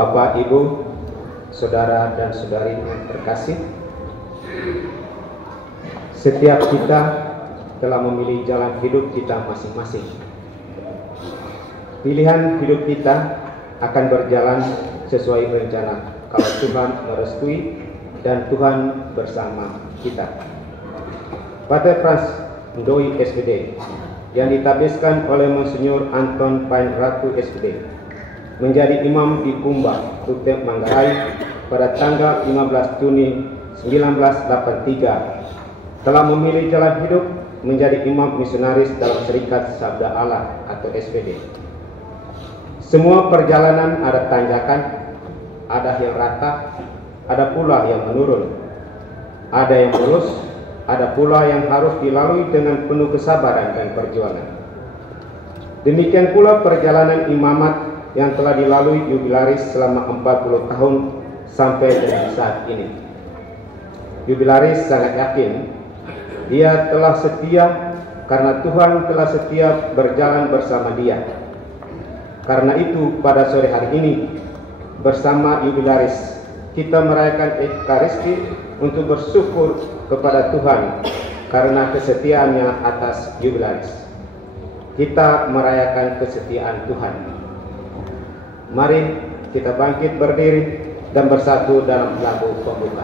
Bapak, Ibu, saudara dan saudari yang terkasih, setiap kita telah memilih jalan hidup kita masing-masing. Pilihan hidup kita akan berjalan sesuai rencana kalau Tuhan merestui dan Tuhan bersama kita. Pater Frans Ndoi SPD yang ditabiskan oleh Monsinyur Anton Pain Ratu SPD menjadi imam di Kumba, Rute Manggarai pada tanggal 15 Juni 1983 telah memilih jalan hidup menjadi imam misionaris dalam Serikat Sabda Allah atau SPD. Semua perjalanan ada tanjakan, ada yang rata, ada pula yang menurun, ada yang mulus, ada pula yang harus dilalui dengan penuh kesabaran dan perjuangan. Demikian pula perjalanan imamat yang telah dilalui Jubilaris selama 40 tahun sampai dengan saat ini. Jubilaris sangat yakin dia telah setia karena Tuhan telah setia berjalan bersama dia. Karena itu pada sore hari ini bersama Jubilaris kita merayakan Ekaristi untuk bersyukur kepada Tuhan karena kesetiaannya atas Jubilaris. Kita merayakan kesetiaan Tuhan. Mari kita bangkit berdiri dan bersatu dalam lagu pembuka.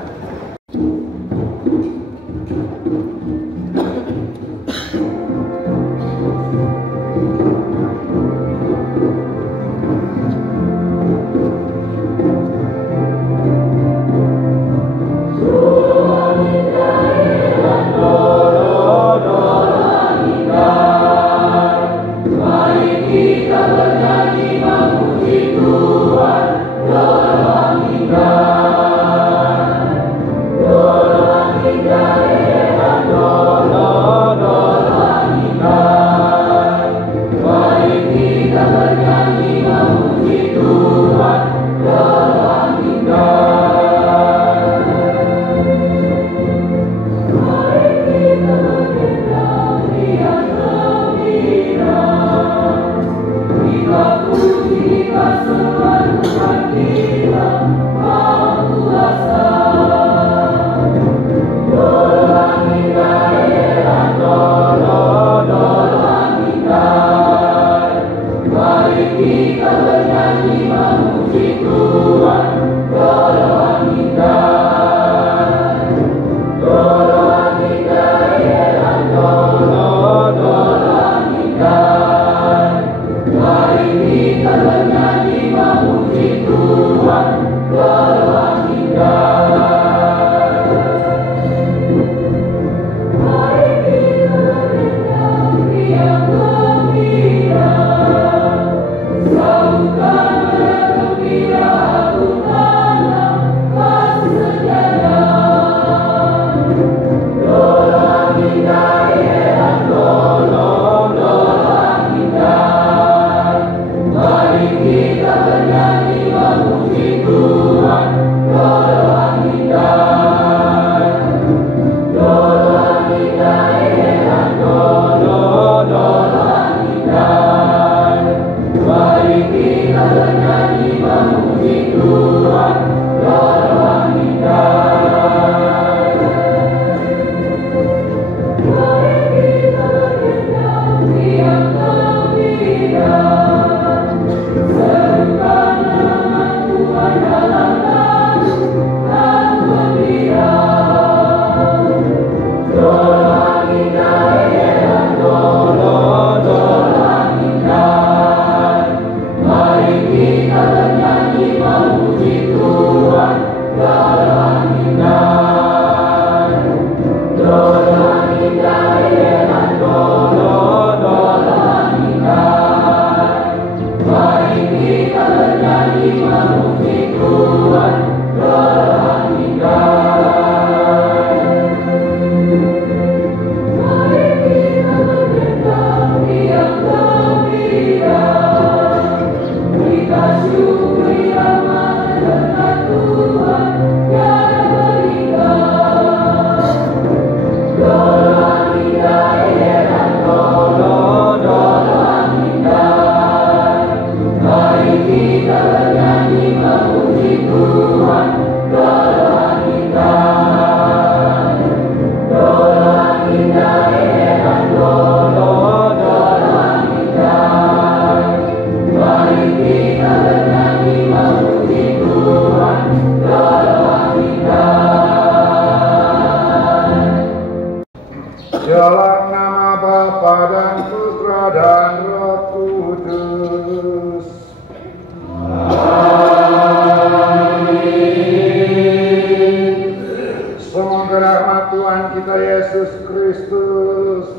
Semoga rahmat Tuhan kita Yesus Kristus,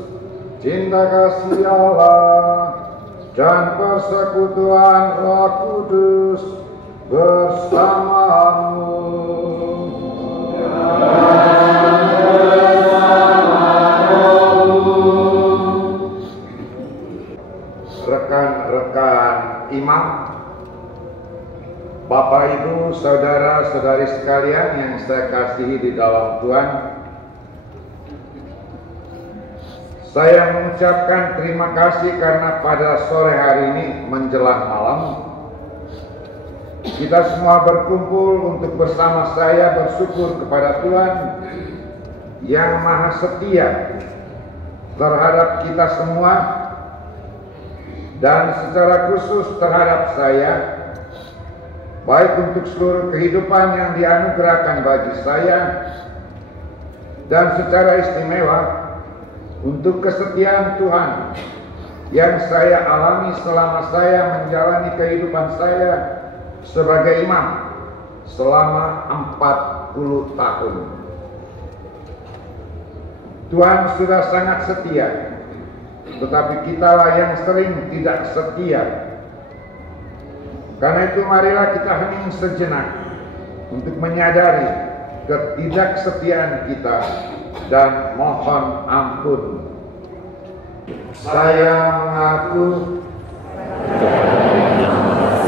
cinta kasih Allah, dan persekutuan Roh Kudus bersamamu. Rekan-rekan imam, Bapak Ibu, saudara-saudari sekalian yang saya kasihi di dalam Tuhan, saya mengucapkan terima kasih karena pada sore hari ini menjelang malam kita semua berkumpul untuk bersama saya bersyukur kepada Tuhan yang Maha Setia terhadap kita semua, dan secara khusus terhadap saya, baik untuk seluruh kehidupan yang dianugerahkan bagi saya, dan secara istimewa untuk kesetiaan Tuhan yang saya alami selama saya menjalani kehidupan saya sebagai imam selama 40 tahun. Tuhan sudah sangat setia, tetapi kitalah yang sering tidak setia. Karena itu marilah kita hening sejenak untuk menyadari ketidaksetiaan kita dan mohon ampun. Saya mengaku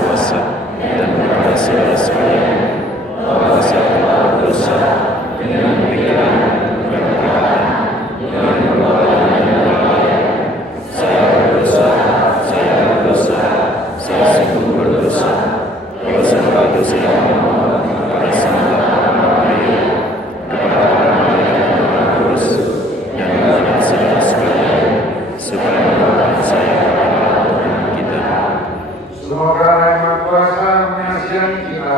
kuasa dan kepada saudara sekalian bahwa saya telah berdosa dengan pikiran, perkataan, dan perbuatan yang lalai. Saya berdosa, saya sungguh berdosa. Dosa dosa yang memohon kepada Sang Bapa Maria, kepada para malaikat yang kudus, dan kepada saudara sekalian, supaya mendoakan saya kepada Tuhan kita. semoga Yang Maha Kuasa mengasihani kita,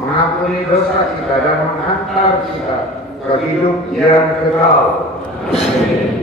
mengampuni dosa kita, dan menghantar kita ke hidup yang kekal. Amin.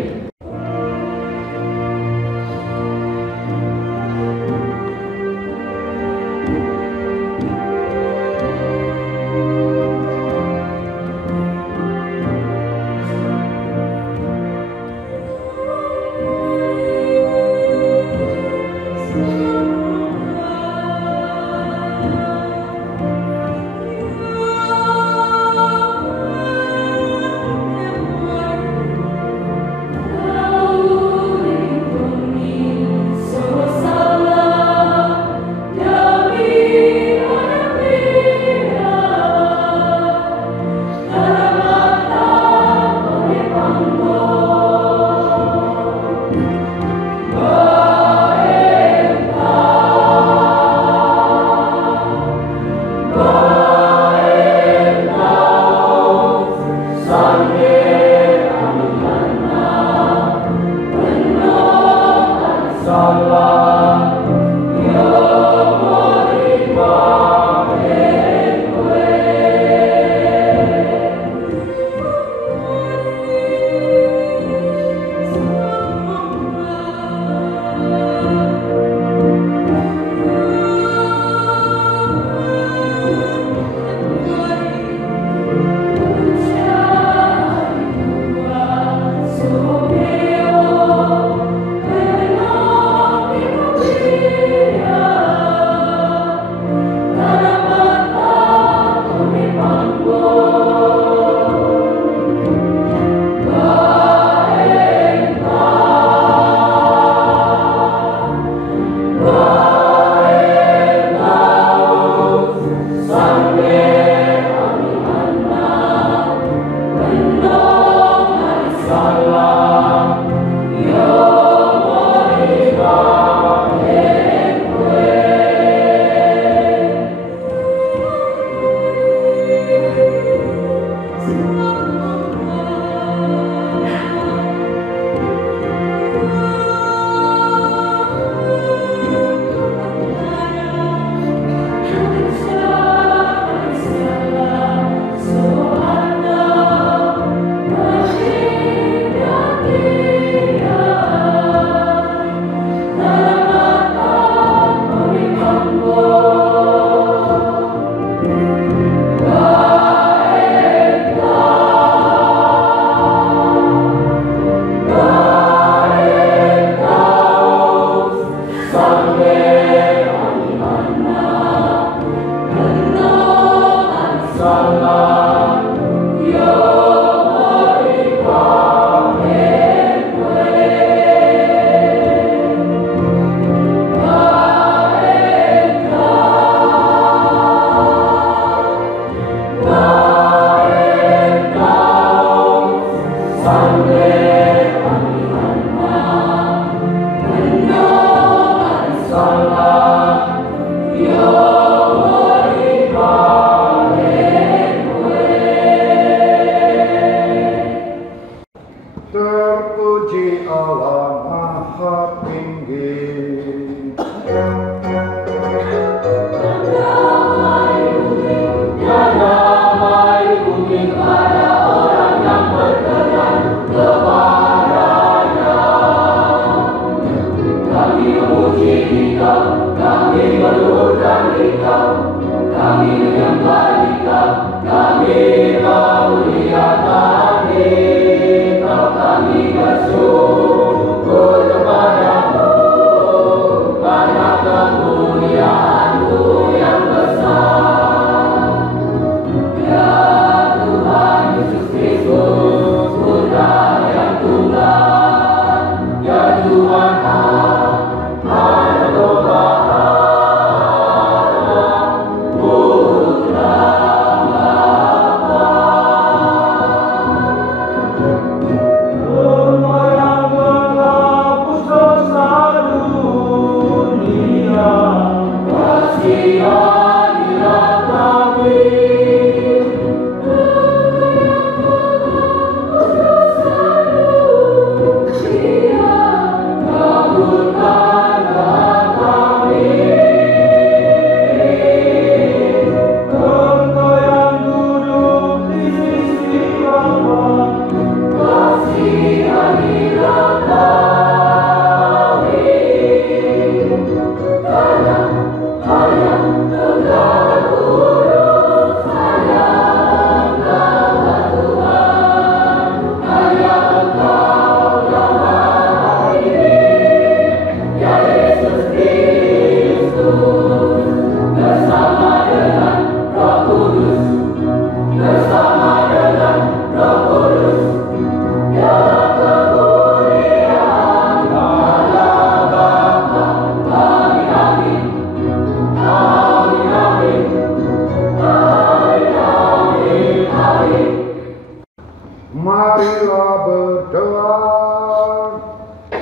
Marilah berdoa.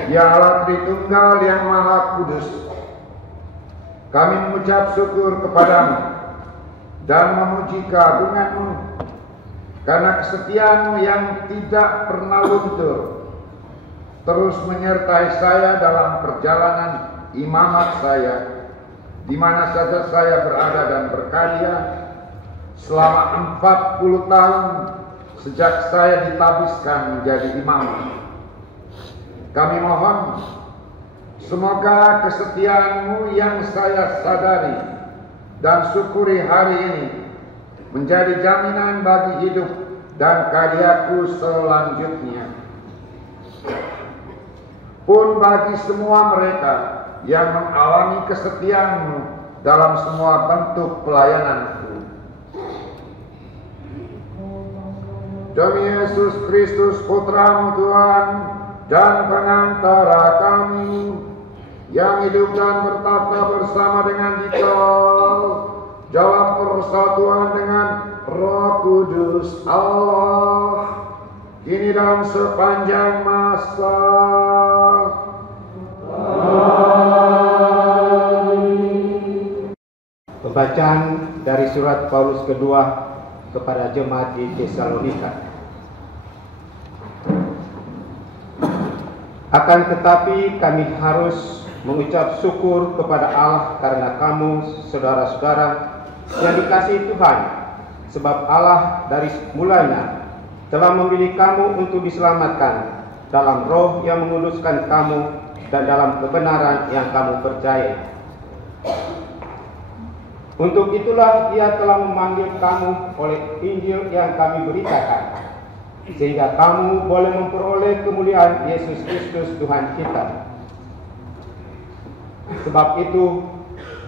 Ya Allah Tritunggal yang Maha Kudus, kami mengucap syukur kepadamu dan memuji keagungan-Mu karena kesetiaan-Mu yang tidak pernah luntur terus menyertai saya dalam perjalanan imamat saya, di mana saja saya berada dan berkarya selama 40 tahun sejak saya ditabiskan menjadi imam. Kami mohon, semoga kesetiaan-Mu yang saya sadari dan syukuri hari ini menjadi jaminan bagi hidup dan karyaku selanjutnya. Pun bagi semua mereka yang mengalami kesetiaan-Mu dalam semua bentuk pelayananku. Demi Yesus Kristus Putra-Mu Tuhan dan pengantara kami, yang hidup dan bertata bersama dengan Dikau dalam persatuan dengan Roh Kudus Allah, kini dan sepanjang masa. Amin. Pembacaan dari surat Paulus kedua kepada jemaat di Tesalonika. Akan tetapi kami harus mengucap syukur kepada Allah karena kamu, saudara-saudara yang dikasihi Tuhan, sebab Allah dari mulanya telah memilih kamu untuk diselamatkan dalam roh yang menguduskan kamu dan dalam kebenaran yang kamu percaya. Untuk itulah Ia telah memanggil kamu oleh Injil yang kami beritakan, sehingga kamu boleh memperoleh kemuliaan Yesus Kristus Tuhan kita. Sebab itu,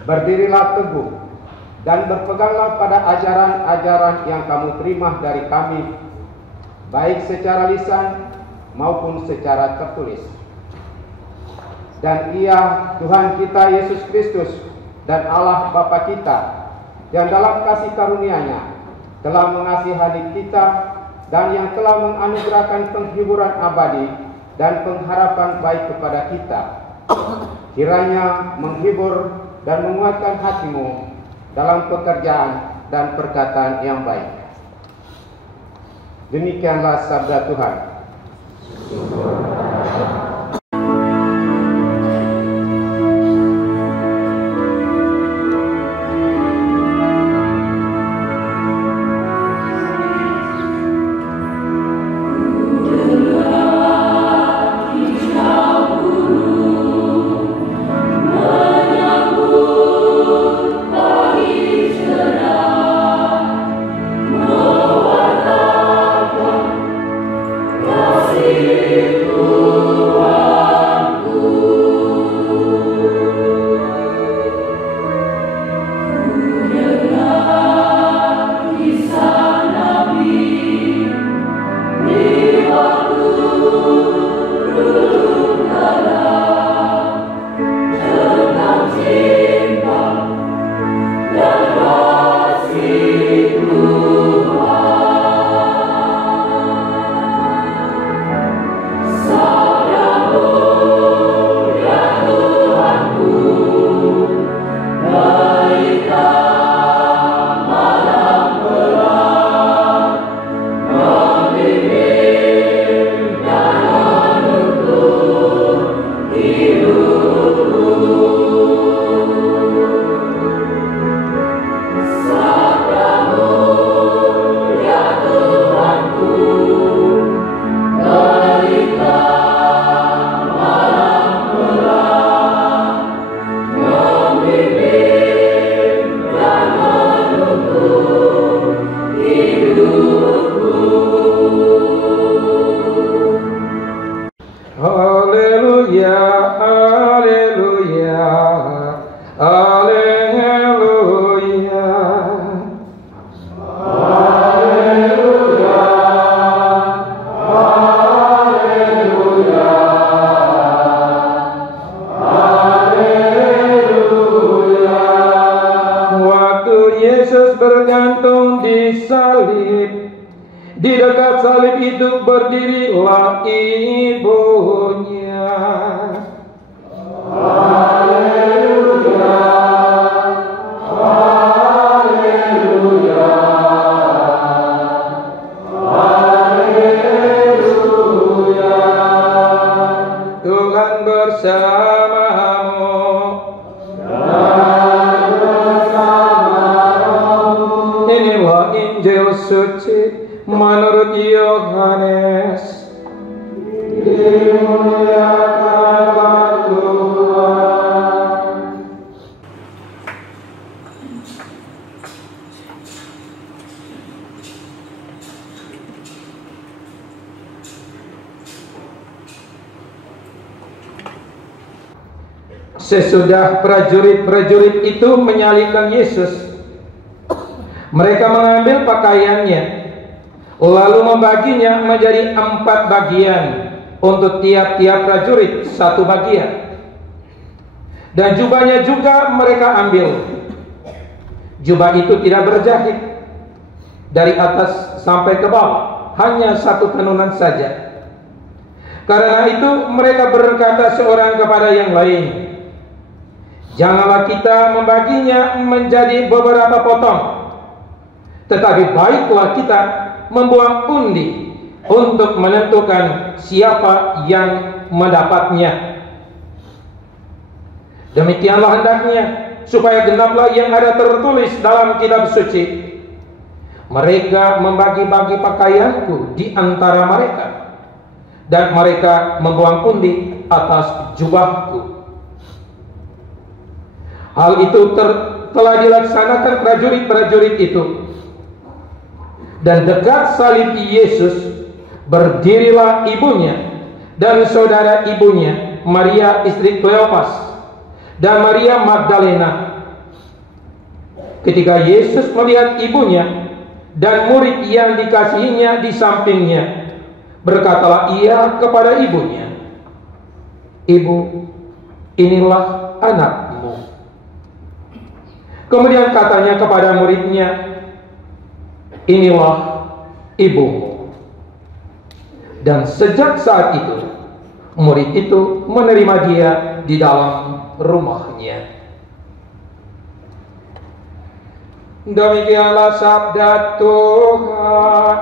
berdirilah teguh dan berpeganglah pada ajaran-ajaran yang kamu terima dari kami, baik secara lisan maupun secara tertulis. Dan Ia, Tuhan kita Yesus Kristus dan Allah Bapa kita, yang dalam kasih karunia-Nya telah mengasihani kita dan yang telah menganugerahkan penghiburan abadi dan pengharapan baik kepada kita, kiranya menghibur dan menguatkan hatimu dalam pekerjaan dan perkataan yang baik. Demikianlah sabda Tuhan. Itu hidup berdirilah ibunya. Haleluya, haleluya, haleluya. Tuhan bersamamu dan bersamamu. Inilah Injil suci menurut Yohanes. Dimuliakanlah Tuhan. Sesudah prajurit-prajurit itu menyalibkan Yesus, mereka mengambil pakaiannya, lalu membaginya menjadi 4 bagian, untuk tiap-tiap prajurit 1 bagian. Dan jubahnya juga mereka ambil. Jubah itu tidak berjahit, dari atas sampai ke bawah, hanya 1 tenunan saja. Karena itu mereka berkata seorang kepada yang lain, janganlah kita membaginya menjadi beberapa potong, tetapi baiklah kita membuang undi untuk menentukan siapa yang mendapatnya. Demikianlah hendaknya, supaya genaplah yang ada tertulis dalam kitab suci. Mereka membagi-bagi pakaianku di antara mereka, dan mereka membuang undi atas jubahku. Hal itu telah dilaksanakan prajurit-prajurit itu. Dan dekat salib Yesus berdirilah ibunya dan saudara ibunya, Maria istri Kleopas dan Maria Magdalena. Ketika Yesus melihat ibunya dan murid yang dikasihinya di sampingnya, berkatalah ia kepada ibunya, "Ibu, inilah anakmu." Kemudian katanya kepada muridnya, "Inilah ibumu." Dan sejak saat itu, murid itu menerima dia di dalam rumahnya. Demikianlah sabda Tuhan.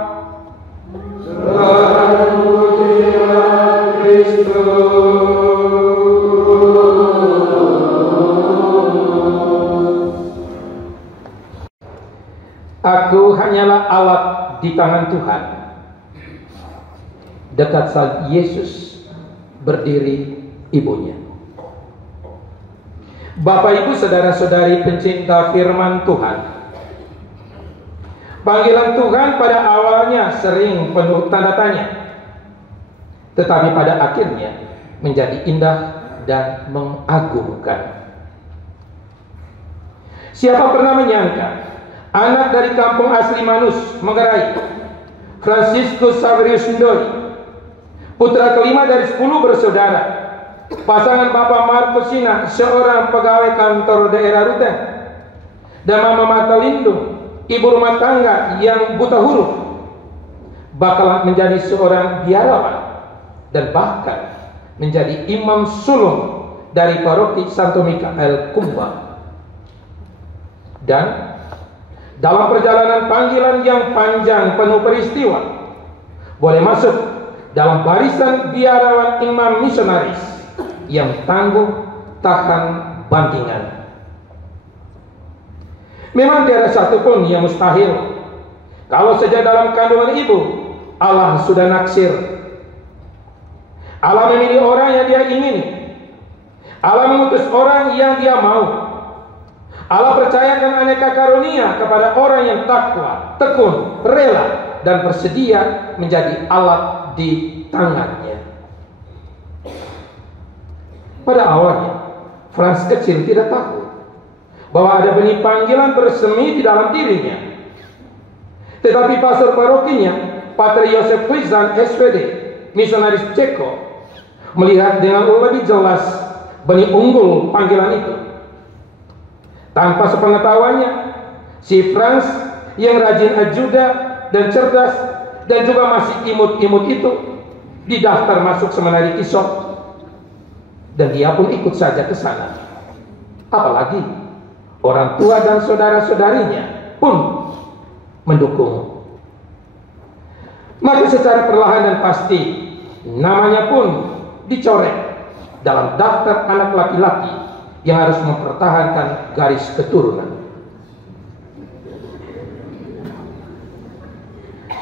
Terpujilah Kristus. Aku hanyalah alat di tangan Tuhan. Dekat salib Yesus berdiri ibunya. Bapak, Ibu, saudara-saudari pencinta firman Tuhan, panggilan Tuhan pada awalnya sering penuh tanda tanya, tetapi pada akhirnya menjadi indah dan mengagumkan. Siapa pernah menyangka anak dari kampung asli Manus, Manggarai, Franciscus Saverius Ndori, putra kelima dari 10 bersaudara, pasangan Bapak Markus Sina, seorang pegawai kantor daerah Ruteng, dan Mama Marta Lindung, ibu rumah tangga yang buta huruf, bakal menjadi seorang biarawan dan bahkan menjadi imam sulung dari paroki Santo Mikael Kumbang. Dan dalam perjalanan panggilan yang panjang penuh peristiwa, boleh masuk dalam barisan biarawan imam misionaris yang tangguh tahan bantingan. Memang tiada satupun yang mustahil. Kalau sejak dalam kandungan ibu Allah sudah naksir. Allah memilih orang yang dia ingini. Allah mengutus orang yang dia mau. Allah percayakan aneka karunia kepada orang yang takwa, tekun, rela, dan bersedia menjadi alat di tangannya. Pada awalnya, Frans kecil tidak tahu bahwa ada benih panggilan bersemi di dalam dirinya. Tetapi pastor parokinya, Pater Josef Huizan, SPD, misionaris Ceko, melihat dengan lebih jelas benih unggul panggilan itu. Tanpa sepengetahuannya, si Frans yang rajin ajuda dan cerdas dan juga masih imut-imut itu didaftar masuk seminari Kisot, dan dia pun ikut saja ke sana. Apalagi orang tua dan saudara-saudarinya pun mendukung. Maka secara perlahan dan pasti namanya pun dicoret dalam daftar anak laki-laki yang harus mempertahankan garis keturunan.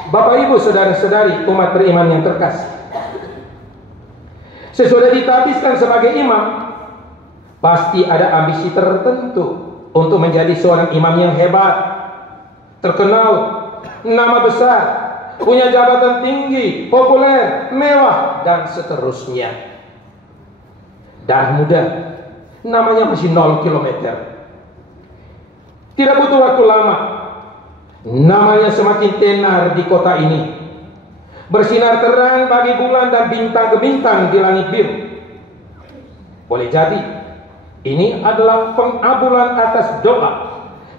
Bapak Ibu saudara-saudari umat beriman yang terkasih, sesudah ditabiskan sebagai imam, pasti ada ambisi tertentu untuk menjadi seorang imam yang hebat, terkenal, nama besar, punya jabatan tinggi, populer, mewah, dan seterusnya. Dan muda, namanya masih 0 kilometer. Tidak butuh waktu lama, namanya semakin tenar di kota ini, bersinar terang bagi bulan dan bintang gemintang di langit biru. Boleh jadi ini adalah pengabulan atas doa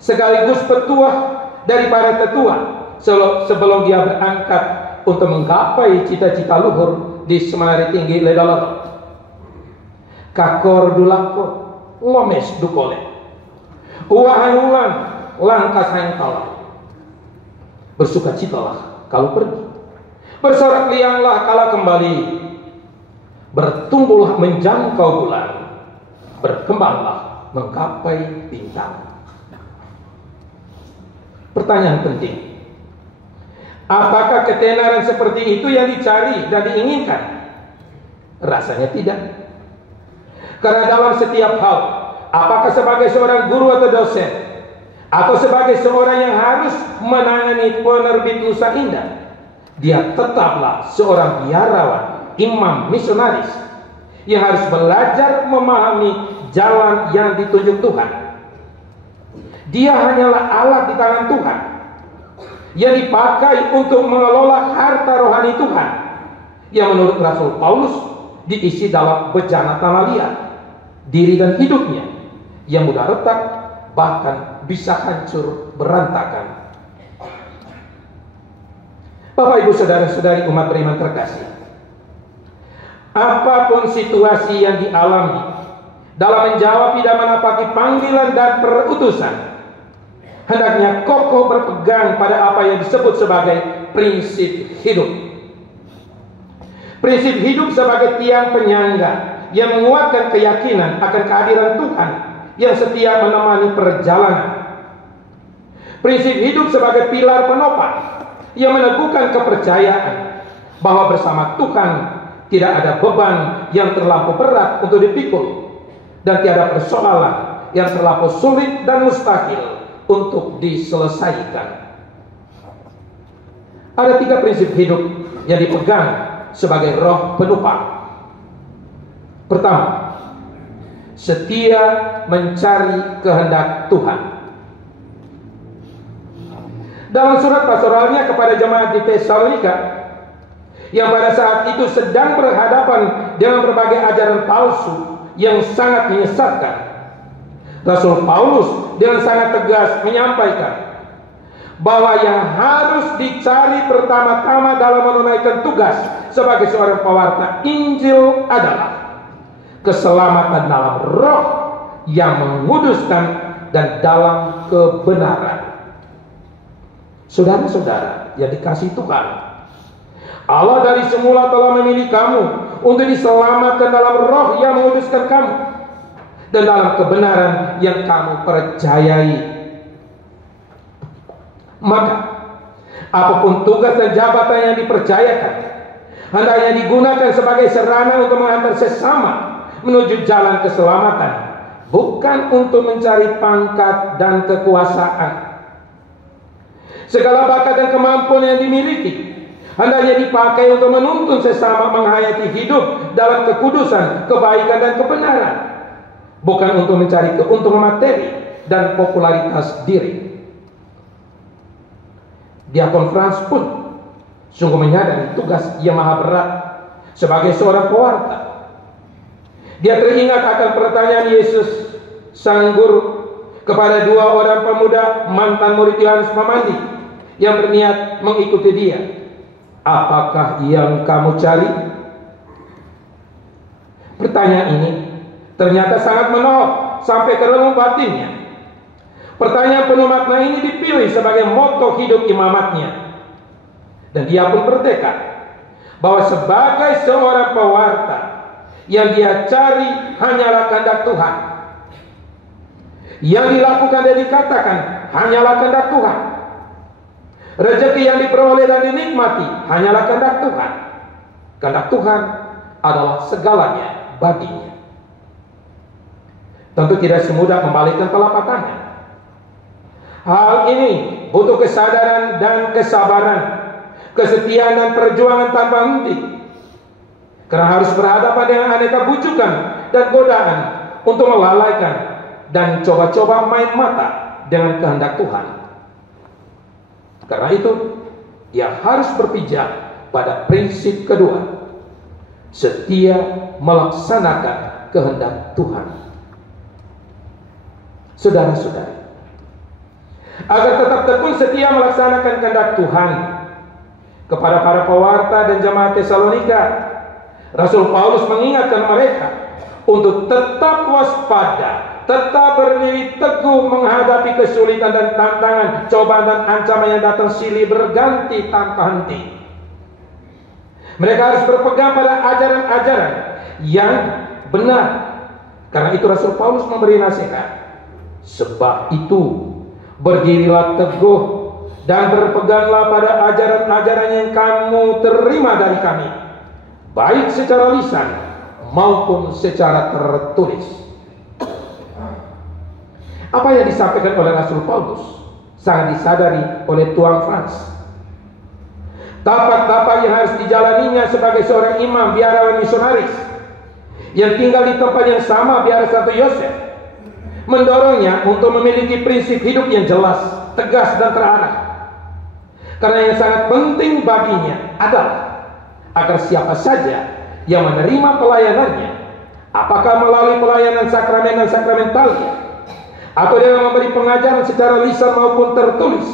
sekaligus petuah dari para tetua sebelum dia berangkat untuk menggapai cita-cita luhur di Seminari Tinggi Ledaloro. Kakor dulako lomes dukole uahayulan langkas hayangtalah. Bersukacitalah kalau pergi, bersorak lianglah kala kembali, bertumbuhlah menjangkau bulan, berkembanglah menggapai bintang. Pertanyaan penting, apakah ketenaran seperti itu yang dicari dan diinginkan? Rasanya tidak. Karena dalam setiap hal, apakah sebagai seorang guru atau dosen, atau sebagai seorang yang harus menangani penerbit Nusa Indah, dia tetaplah seorang biarawan, imam, misionaris yang harus belajar memahami jalan yang ditunjuk Tuhan. Dia hanyalah alat di tangan Tuhan yang dipakai untuk mengelola harta rohani Tuhan yang menurut Rasul Paulus diisi dalam bejana tanah liat, diri dan hidupnya yang mudah retak, bahkan bisa hancur berantakan. Bapak Ibu saudara-saudari umat beriman terkasih, apapun situasi yang dialami dalam menjawab dan menapaki panggilan dan perutusan, hendaknya kokoh berpegang pada apa yang disebut sebagai prinsip hidup. Prinsip hidup sebagai tiang penyangga yang menguatkan keyakinan akan kehadiran Tuhan yang setia menemani perjalanan. Prinsip hidup sebagai pilar penopang yang meneguhkan kepercayaan bahwa bersama Tuhan tidak ada beban yang terlampau berat untuk dipikul, dan tiada persoalan yang terlampau sulit dan mustahil untuk diselesaikan. Ada 3 prinsip hidup yang dipegang sebagai roh penopang. Pertama, setia mencari kehendak Tuhan. Dalam surat pastoralnya kepada jemaat di Tesalonika yang pada saat itu sedang berhadapan dengan berbagai ajaran palsu yang sangat menyesatkan, Rasul Paulus dengan sangat tegas menyampaikan bahwa yang harus dicari pertama-tama dalam menunaikan tugas sebagai seorang pewarta Injil adalah keselamatan dalam roh yang menguduskan dan dalam kebenaran. Saudara-saudara yang dikasihi Tuhan, Allah dari semula telah memilih kamu untuk diselamatkan dalam roh yang menguduskan kamu dan dalam kebenaran yang kamu percayai. Maka apapun tugas dan jabatan yang dipercayakan, hendaknya digunakan sebagai sarana untuk menghantar sesama menuju jalan keselamatan, bukan untuk mencari pangkat dan kekuasaan. Segala bakat dan kemampuan yang dimiliki hendaknya dipakai untuk menuntun sesama menghayati hidup dalam kekudusan, kebaikan dan kebenaran, bukan untuk mencari keuntungan materi dan popularitas diri. Diakon Frans pun sungguh menyadari tugas yang maha berat sebagai seorang pewarta. Dia teringat akan pertanyaan Yesus sang guru kepada 2 orang pemuda mantan murid Yohanes Pemandi yang berniat mengikuti dia. apakah yang kamu cari? Pertanyaan ini ternyata sangat menohok sampai ke relung batinnya. Pertanyaan penuh makna ini dipilih sebagai moto hidup imamatnya. Dan dia pun bertekad bahwa sebagai seorang pewarta, yang dia cari hanyalah kehendak Tuhan. Yang dilakukan dan dikatakan hanyalah kehendak Tuhan. Rezeki yang diperoleh dan dinikmati hanyalah kehendak Tuhan. Kehendak Tuhan adalah segalanya baginya. Tentu tidak semudah membalikkan telapak tangan. Hal ini butuh kesadaran dan kesabaran, kesetiaan dan perjuangan tanpa henti. Karena harus berhadapan dengan aneka bujukan dan godaan untuk melalaikan dan coba-coba main mata dengan kehendak Tuhan. Karena itu, ia harus berpijak pada prinsip kedua, setia melaksanakan kehendak Tuhan. Saudara-saudari, agar tetap tekun setia melaksanakan kehendak Tuhan, kepada para pewarta dan jemaat Tesalonika, Rasul Paulus mengingatkan mereka untuk tetap waspada, tetap berdiri teguh menghadapi kesulitan dan tantangan, cobaan dan ancaman yang datang silih berganti tanpa henti. Mereka harus berpegang pada ajaran-ajaran yang benar. Karena itu Rasul Paulus memberi nasihat. Sebab itu berdirilah teguh dan berpeganglah pada ajaran-ajaran yang kamu terima dari kami, baik secara lisan maupun secara tertulis. Apa yang disampaikan oleh Rasul Paulus sangat disadari oleh Tuan Frans. Tapak-tapak yang harus dijalaninya sebagai seorang imam biarawan misionaris yang tinggal di tempat yang sama biara Santo Yosef mendorongnya untuk memiliki prinsip hidup yang jelas, tegas dan terarah. Karena yang sangat penting baginya adalah agar siapa saja yang menerima pelayanannya, apakah melalui pelayanan sakramen dan sakramentalnya, atau dengan memberi pengajaran secara lisan maupun tertulis,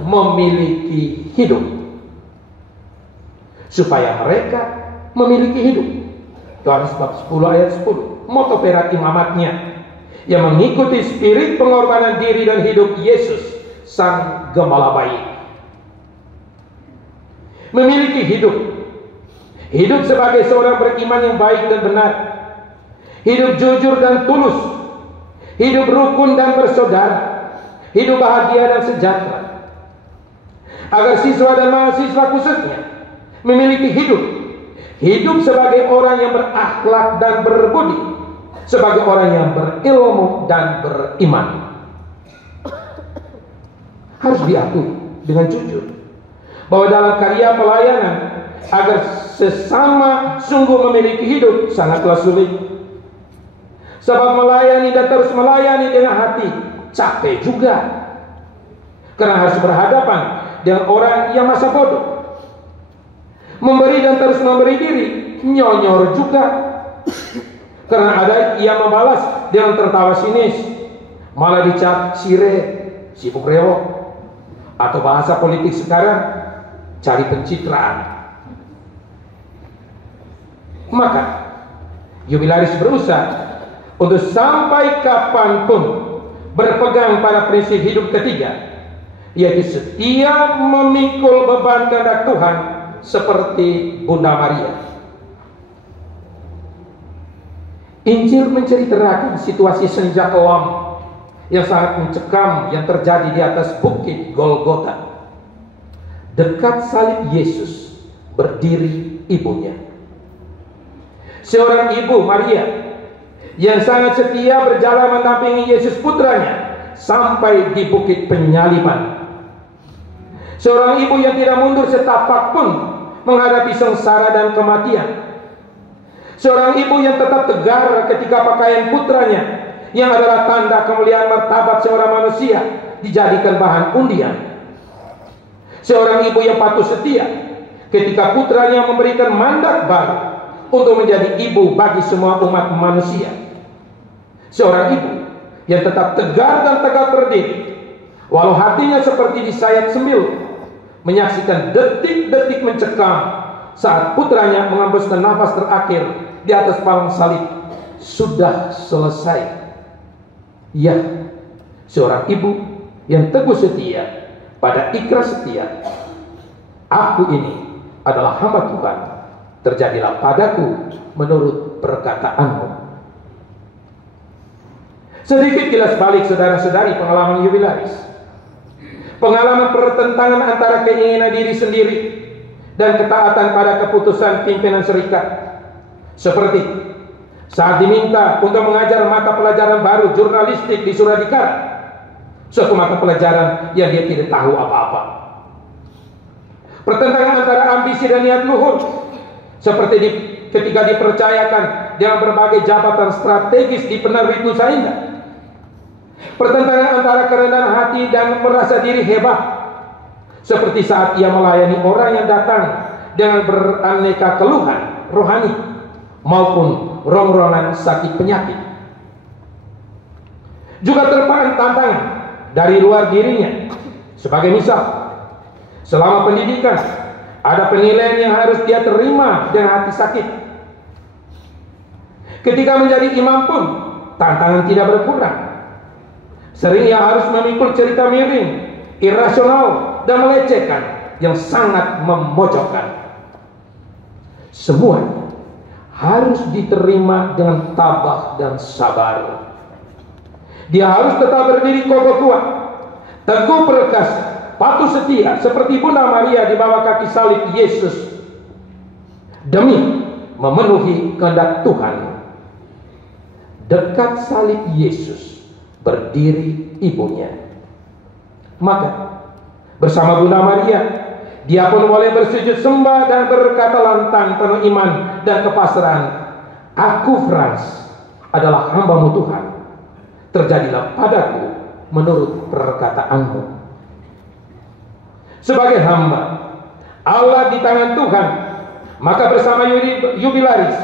memiliki hidup, supaya mereka memiliki hidup. Yohanes bab 10 ayat 10, moto perak imamatnya yang mengikuti spirit pengorbanan diri dan hidup Yesus sang gembala baik. Memiliki hidup sebagai seorang beriman yang baik dan benar, hidup jujur dan tulus, hidup rukun dan bersaudara, hidup bahagia dan sejahtera. Agar siswa dan mahasiswa khususnya memiliki hidup sebagai orang yang berakhlak dan berbudi, sebagai orang yang berilmu dan beriman. Harus diakui dengan jujur bahwa dalam karya pelayanan agar sesama sungguh memiliki hidup sangatlah sulit. Sebab melayani dan terus melayani dengan hati capek juga, karena harus berhadapan dengan orang yang masa bodoh. Memberi dan terus memberi diri nyonyor juga, karena ada yang membalas dengan tertawa sinis, malah dicap sire, sibuk rewok, atau bahasa politik sekarang cari pencitraan. Maka jubilaris berusaha untuk sampai kapanpun berpegang pada prinsip hidup ketiga, yaitu setia memikul beban kehendak Tuhan seperti Bunda Maria. Injil menceritakan situasi senja kelam yang sangat mencekam yang terjadi di atas bukit Golgota. Dekat salib Yesus berdiri ibunya, seorang ibu Maria yang sangat setia berjalan mendampingi Yesus putranya sampai di bukit penyaliban. Seorang ibu yang tidak mundur setapak pun menghadapi sengsara dan kematian. Seorang ibu yang tetap tegar ketika pakaian putranya, yang adalah tanda kemuliaan martabat seorang manusia, dijadikan bahan undian. Seorang ibu yang patuh setia ketika putranya memberikan mandat baru untuk menjadi ibu bagi semua umat manusia. Seorang ibu yang tetap tegar dan tegak berdiri walau hatinya seperti disayat sembil, menyaksikan detik-detik mencekam saat putranya mengembuskan nafas terakhir di atas palang salib. Sudah selesai. Ya, seorang ibu yang teguh setia pada ikrar setia. Aku ini adalah hamba Tuhan, terjadilah padaku menurut perkataanmu. Sedikit kilas balik saudara-saudari pengalaman jubilaris. Pengalaman pertentangan antara keinginan diri sendiri dan ketaatan pada keputusan pimpinan serikat. Seperti saat diminta untuk mengajar mata pelajaran baru jurnalistik di Suradikara, suatu mata pelajaran yang dia tidak tahu apa-apa. Pertentangan antara ambisi dan niat luhur, seperti ketika dipercayakan dengan berbagai jabatan strategis di Penerbit Nusa Indah. Pertentangan antara kerendahan hati dan merasa diri hebat, seperti saat ia melayani orang yang datang dengan beraneka keluhan rohani maupun rongrongan sakit penyakit. Juga terpaan tantangan dari luar dirinya. Sebagai misal, selama pendidikan ada penilaian yang harus dia terima dengan hati sakit. Ketika menjadi imam pun tantangan tidak berkurang. Sering ia harus memikul cerita miring, irasional dan melecehkan yang sangat memojokkan. Semua harus diterima dengan tabah dan sabar. Dia harus tetap berdiri kokoh kuat, teguh perkasa, patuh setia seperti Bunda Maria di bawah kaki salib Yesus demi memenuhi kehendak Tuhan. Dekat salib Yesus berdiri ibunya. Maka bersama Bunda Maria, dia pun boleh bersujud sembah dan berkata lantang penuh iman dan kepasrahan, "Aku Frans adalah hamba-Mu Tuhan, terjadilah padaku menurut perkataanmu." Sebagai hamba Allah di tangan Tuhan, maka bersama jubilaris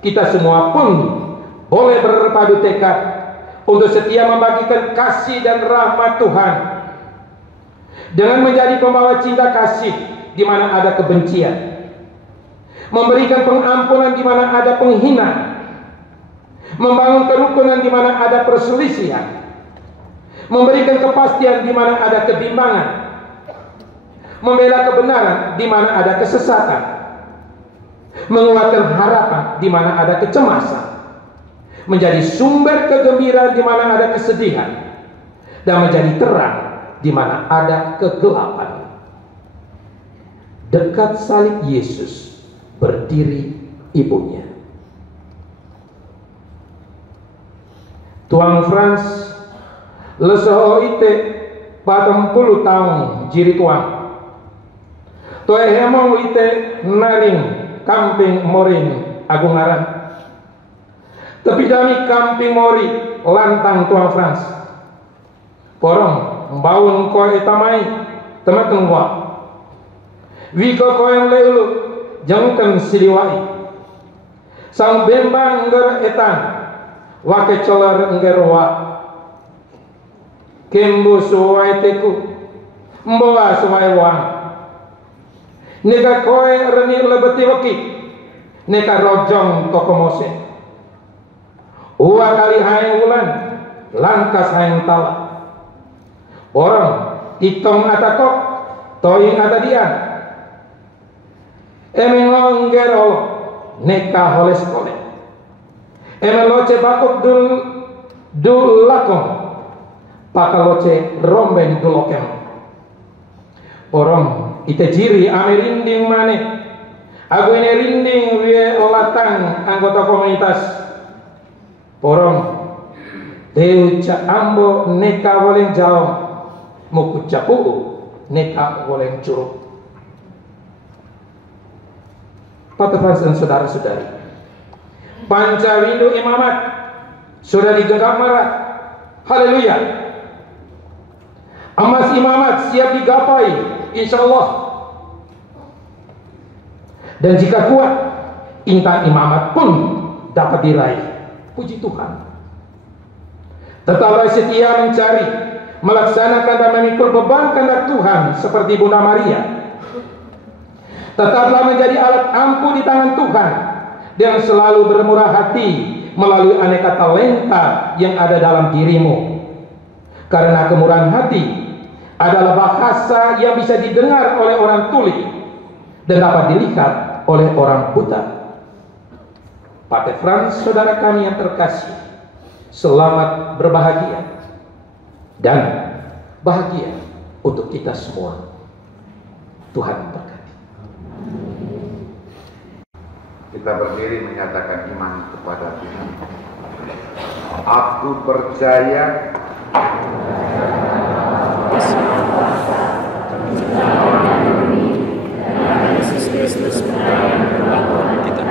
kita semua pun boleh berpadu tekad untuk setia membagikan kasih dan rahmat Tuhan dengan menjadi pembawa cinta kasih di mana ada kebencian, memberikan pengampunan di mana ada penghinaan, membangun kerukunan di mana ada perselisihan, memberikan kepastian di mana ada kebimbangan, membela kebenaran di mana ada kesesatan, menguatkan harapan di mana ada kecemasan, menjadi sumber kegembiraan di mana ada kesedihan, dan menjadi terang di mana ada kegelapan. Dekat salib Yesus berdiri ibunya. Tuang Frans lesoho ite 40 tahun jiri tuang. Toe hemong ite naring kamping morin agung aran. Tapi dami kamping mori lantang Tuang Frans. Porong membaun koe etamai temat tenggua. Wiko koe yang leulu jangkan siliwai. Sang bembang nger etan wake colar nger wa. Kembu suwai teku mbawa suwai wang. Neka koe reni lebeti waki. Neka rojong kokomose. Uwa kali hayang ulan, langkas hayang tala. Orang itong atakok, toing atadian. Emeng ngero neka holes kole. Emeng loce bakok dul lakong, pakaloce romben dulokem. Orang ite jiri ame rinding mane. Aku ini rinding wie latang anggota komunitas. Porong teu ca ambo neka woleng jauh muku capu neka woleng curug. Patefans dan saudara-saudari, Pancawindu imamat sudah digenggam marat. Haleluya. Emas imamat siap digapai, insya Allah. Dan jika kuat, intan imamat pun dapat diraih. Puji Tuhan. Tetaplah setia mencari, melaksanakan dan memikul beban kehendak Tuhan seperti Bunda Maria. Tetaplah menjadi alat ampuh di tangan Tuhan yang selalu bermurah hati melalui aneka talenta yang ada dalam dirimu. Karena kemurahan hati adalah bahasa yang bisa didengar oleh orang tuli dan dapat dilihat oleh orang buta. Pater Frans, saudara kami yang terkasih, selamat berbahagia dan bahagia untuk kita semua. Tuhan berkati. Kita berdiri menyatakan iman kepada Tuhan. Aku percaya Yesus Kristus Tuhan kita,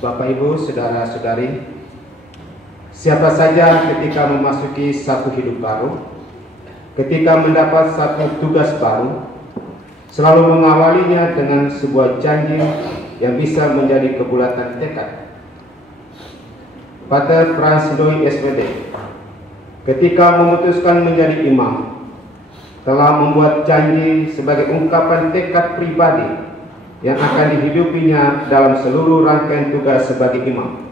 Bapak Ibu, saudara-saudari, siapa saja ketika memasuki satu hidup baru, ketika mendapat satu tugas baru, selalu mengawalinya dengan sebuah janji yang bisa menjadi kebulatan tekad. Pater Frans Ndoi SPD, ketika memutuskan menjadi imam, telah membuat janji sebagai ungkapan tekad pribadi yang akan dihidupinya dalam seluruh rangkaian tugas sebagai imam.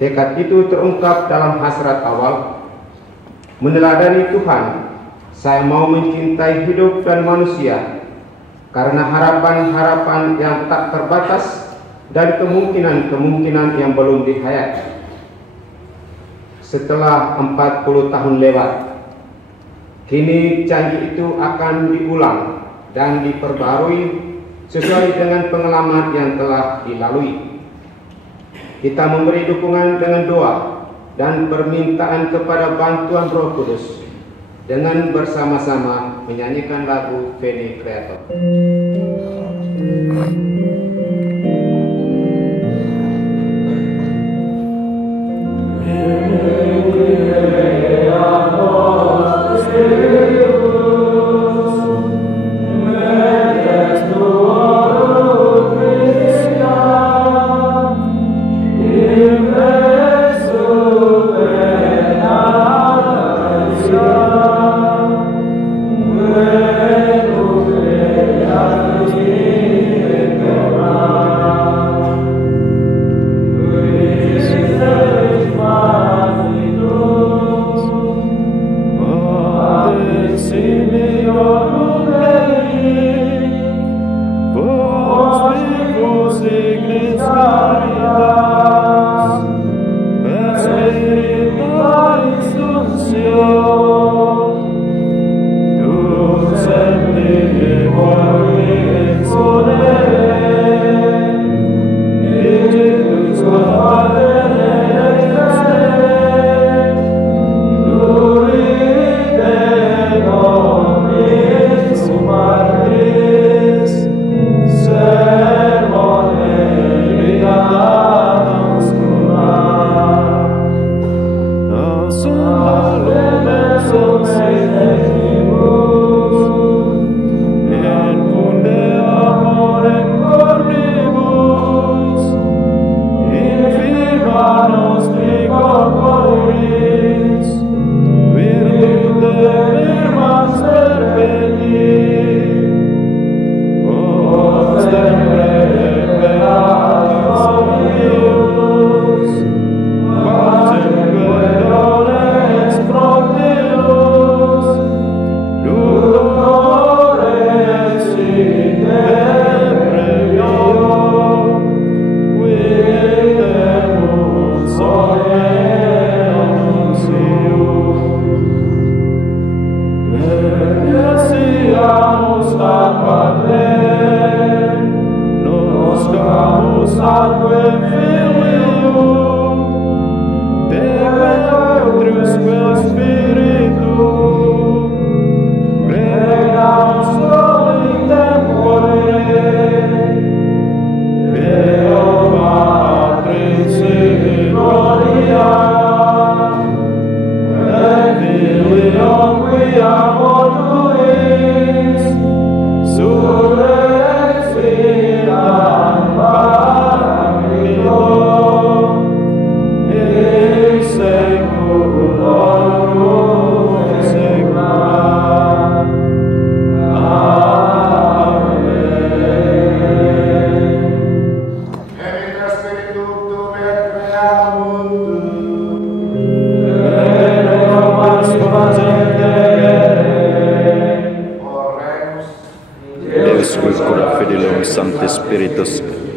Tekad itu terungkap dalam hasrat awal, meneladani Tuhan, saya mau mencintai hidup dan manusia, karena harapan-harapan yang tak terbatas dan kemungkinan-kemungkinan yang belum dihayati. Setelah 40 tahun lewat, kini janji itu akan diulang dan diperbarui sesuai dengan pengalaman yang telah dilalui. Kita memberi dukungan dengan doa dan permintaan kepada bantuan Roh Kudus dengan bersama-sama menyanyikan lagu Veni Creator.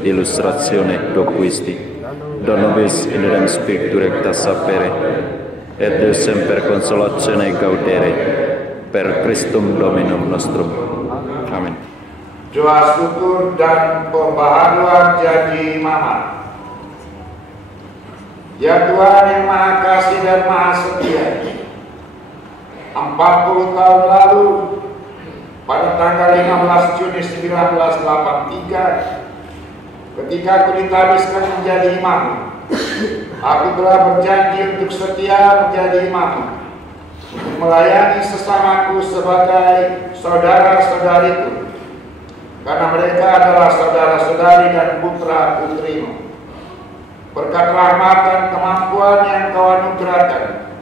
illustrazione doquisti, da nobis in rem spiritu recta sapere, et Deus semper consolatione gaudere, per Christum Dominum nostrum. Amin. Doa syukur dan pembaharuan jadi Maha. Ya Tuhan yang Maha Kasih dan Maha Setia, 40 tahun lalu, pada tanggal 15 Juni 1983, ketika aku ditabiskan menjadi imam, aku telah berjanji untuk setia menjadi imam, untuk melayani sesamaku sebagai saudara-saudariku, karena mereka adalah saudara-saudari dan putra-putrimu. Berkat rahmat dan kemampuan yang Kau anugerahkan,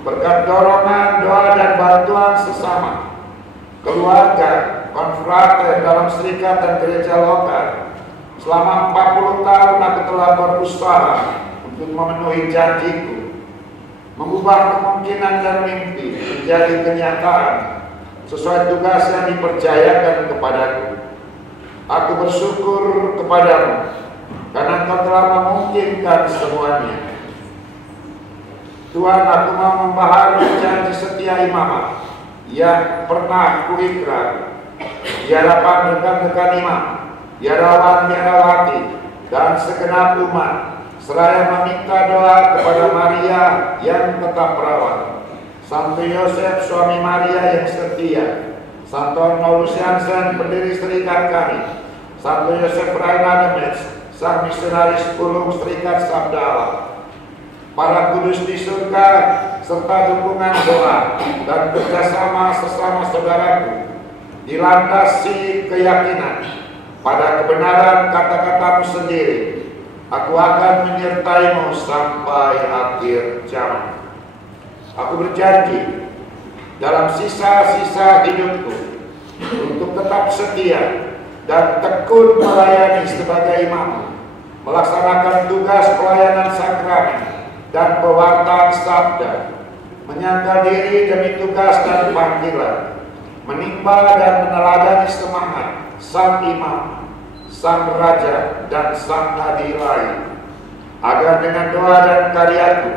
berkat dorongan, doa dan bantuan sesama, keluarga, konfrater dalam serikat dan gereja lokal, selama 40 tahun aku telah berusaha untuk memenuhi janjiku, mengubah kemungkinan dan mimpi menjadi kenyataan sesuai tugas yang dipercayakan kepadaku. Aku bersyukur kepadamu karena Engkau telah memungkinkan semuanya. Tuhan, aku mau membaharui janji setia imam yang pernah kuikrar di hadapan rekan-rekan imam, biarawan biarawati, dan segenap umat, seraya meminta doa kepada Maria yang tetap perawat, Santo Yosef suami Maria yang setia, Santo Paulus Jansen pendiri serikat kami, Santo Yosef Raina Demes sang misionaris pulung serikat Sabda Allah, para kudus di surga, serta dukungan doa dan kerjasama sesama saudaraku, dilandasi keyakinan pada kebenaran kata-katamu sendiri. Aku akan menyertaimu sampai akhir zaman. Aku berjanji dalam sisa-sisa hidupku untuk tetap setia dan tekun melayani sebagai imam, melaksanakan tugas pelayanan sakramen dan pewartaan sabda, menyangkal diri demi tugas dan panggilan, menimba dan meneladani semangat sang imam, sang raja, dan sang nabi lain, agar dengan doa dan karyaku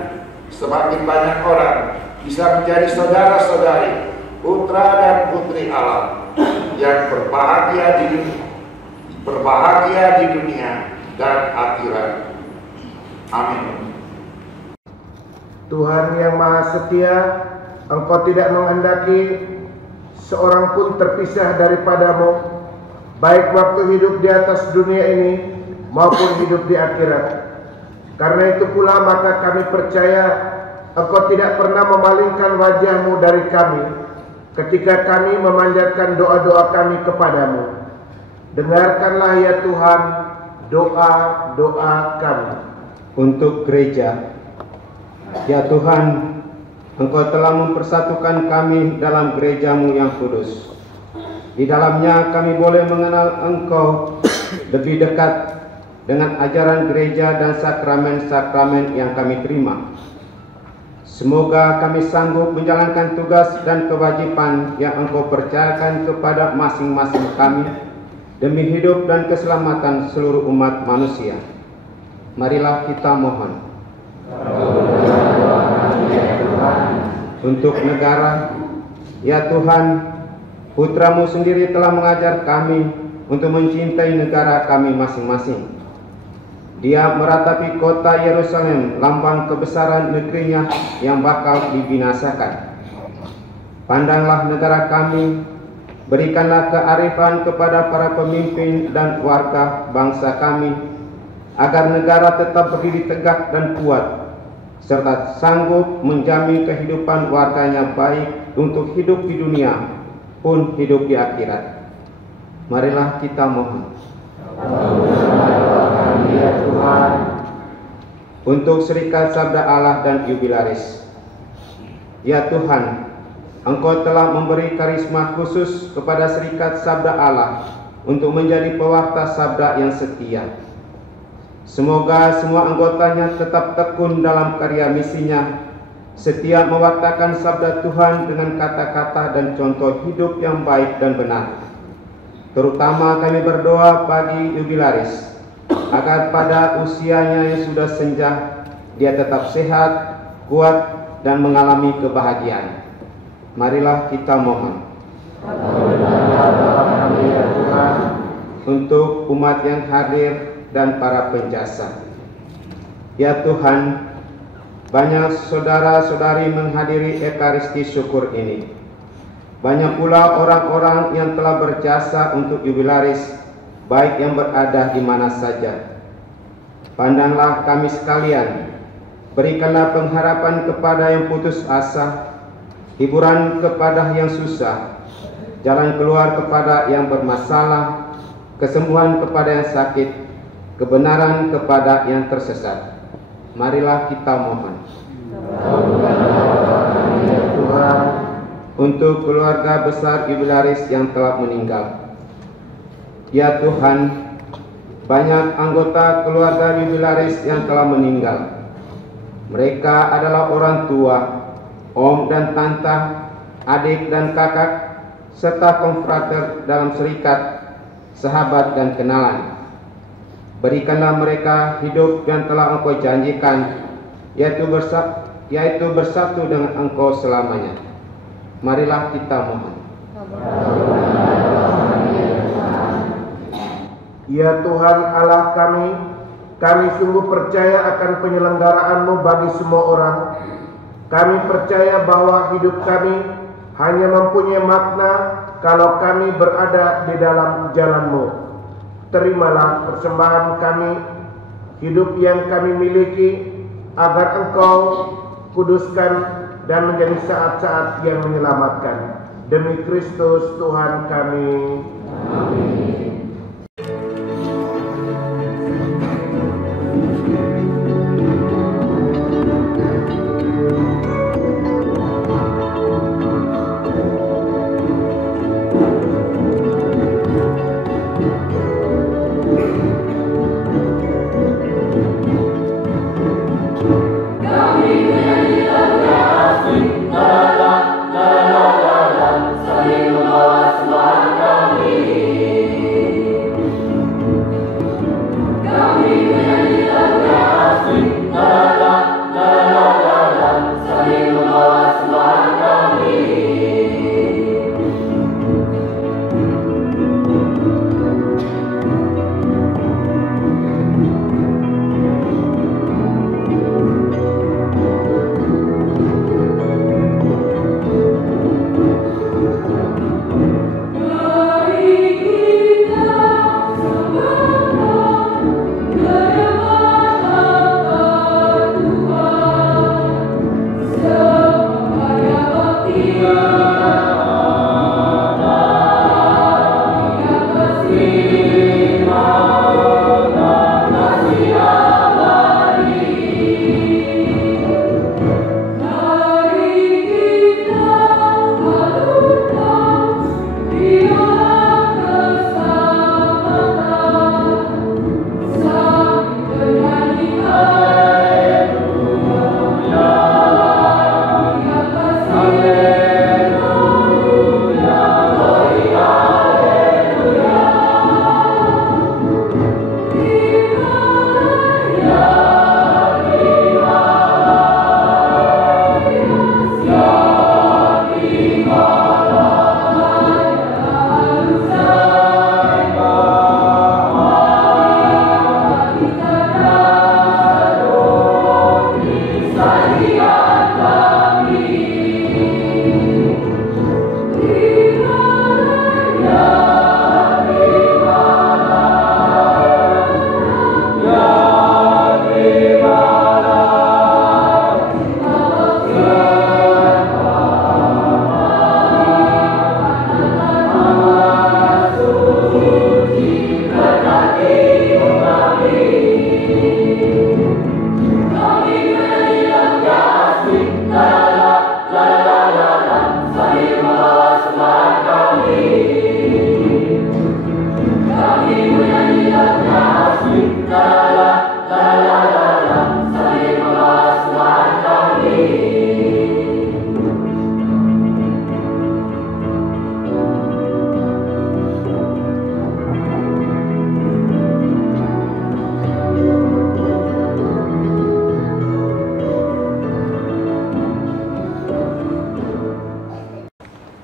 semakin banyak orang bisa menjadi saudara-saudari, putra dan putri Allah yang berbahagia di dunia dan akhirat. Amin. Tuhan yang Maha Setia, Engkau tidak menghendaki seorang pun terpisah daripadamu, baik waktu hidup di atas dunia ini maupun hidup di akhirat. Karena itu pula maka kami percaya Engkau tidak pernah memalingkan wajah-Mu dari kami ketika kami memanjatkan doa-doa kami kepadamu. Dengarkanlah ya Tuhan doa-doa kami. Untuk gereja, ya Tuhan, Engkau telah mempersatukan kami dalam gereja-Mu yang kudus. Di dalamnya kami boleh mengenal Engkau lebih dekat dengan ajaran gereja dan sakramen-sakramen yang kami terima. Semoga kami sanggup menjalankan tugas dan kewajiban yang Engkau percayakan kepada masing-masing kami demi hidup dan keselamatan seluruh umat manusia. Marilah kita mohon. Untuk negara, ya Tuhan, Putra-Mu sendiri telah mengajar kami untuk mencintai negara kami masing-masing. Dia meratapi kota Yerusalem, lambang kebesaran negerinya yang bakal dibinasakan. Pandanglah negara kami, berikanlah kearifan kepada para pemimpin dan warga bangsa kami, agar negara tetap berdiri tegak dan kuat, serta sanggup menjamin kehidupan warganya baik untuk hidup di dunia pun hidup di akhirat. Marilah kita mohon. Ya Tuhan, untuk Serikat Sabda Allah dan Jubilaris. Ya Tuhan, Engkau telah memberi karisma khusus kepada Serikat Sabda Allah untuk menjadi pewarta sabda yang setia. Semoga semua anggotanya tetap tekun dalam karya misinya, setia mewartakan sabda Tuhan dengan kata-kata dan contoh hidup yang baik dan benar. Terutama kami berdoa bagi Jubilaris, agar pada usianya yang sudah senja, dia tetap sehat, kuat, dan mengalami kebahagiaan. Marilah kita mohon. Untuk umat yang hadir dan para penjasa. Ya Tuhan, banyak saudara-saudari menghadiri Ekaristi syukur ini. Banyak pula orang-orang yang telah berjasa untuk Jubilaris, baik yang berada di mana saja. Pandanglah kami sekalian, berikanlah pengharapan kepada yang putus asa, hiburan kepada yang susah, jalan keluar kepada yang bermasalah, kesembuhan kepada yang sakit, kebenaran kepada yang tersesat. Marilah kita mohon. Untuk keluarga besar Jubilaris yang telah meninggal. Ya Tuhan, banyak anggota keluarga Jubilaris yang telah meninggal. Mereka adalah orang tua, om dan tante, adik dan kakak, serta konfrater dalam serikat, sahabat dan kenalan. Berikanlah mereka hidup yang telah Engkau janjikan, yaitu bersatu dengan Engkau selamanya. Marilah kita mohon. Ya Tuhan Allah kami sungguh percaya akan penyelenggaraan-Mu bagi semua orang. Kami percaya bahwa hidup kami hanya mempunyai makna kalau kami berada di dalam jalan-Mu. Terimalah persembahan kami, hidup yang kami miliki, agar Engkau kuduskan dan menjadi saat-saat yang menyelamatkan. Demi Kristus Tuhan kami. Amin. Saling membawa semangat kami.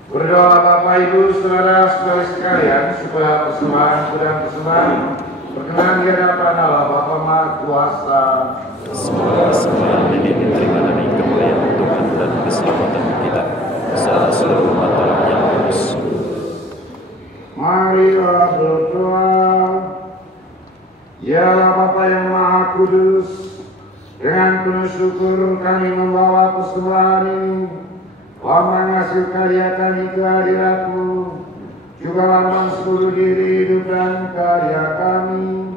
Berdoa Bapak Ibu saudara-saudari sekalian supaya persembahan berkenan di hadapan Allah Bapa Maha Kuasa. Semoga semua ini diterima dari kemuliaan Tuhan dan keselamatan kita serta seluruh umat Allah yang kudus. Marilah berdoa. Ya Bapa yang Maha Kudus, dengan penuh syukur kami membawa persembahan ini. Lambang hasil karya kami ke hadirat-Mu, juga lambang seluruh diri hidup dan karya kami.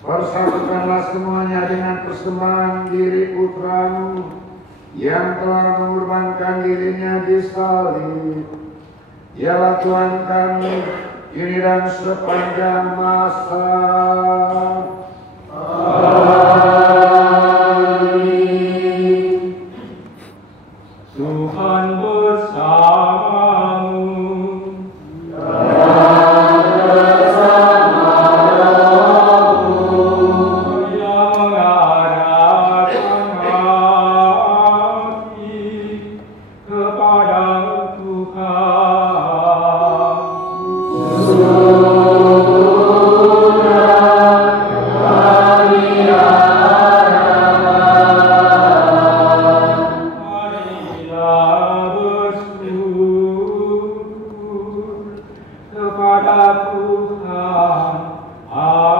Persatukanlah semuanya dengan persembahan diri Putra-Mu yang telah mengorbankan dirinya di salib. Ialah Tuhan kami, kini dan sepanjang masa. Tuhan bersamamu. Yang mengarahkan hati kepada Tuhan. Amin.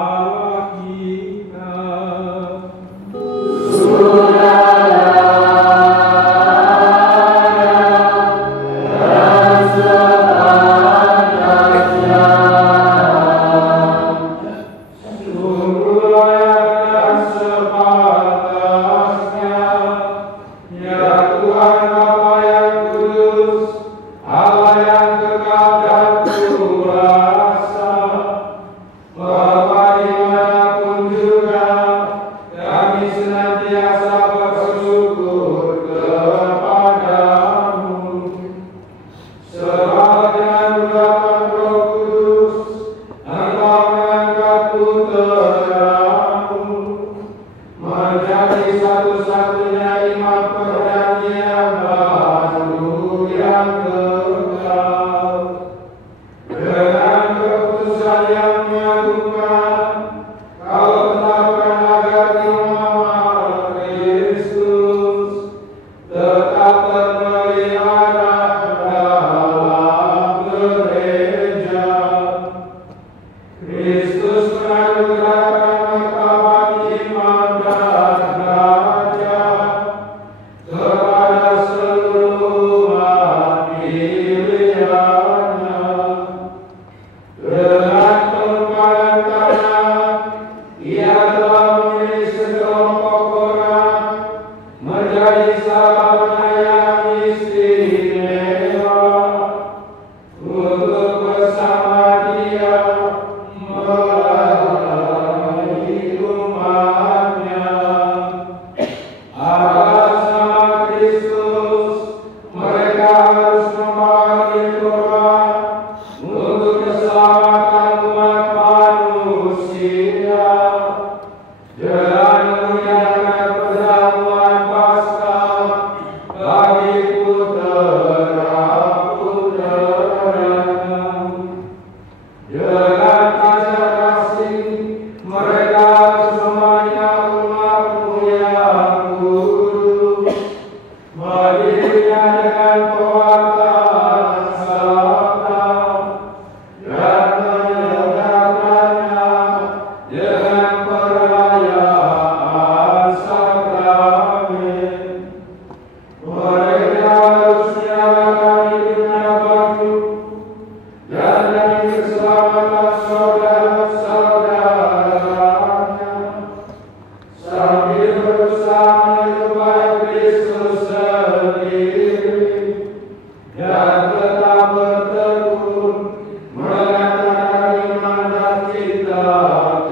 dan tetap bertekun menyatakan iman dan cinta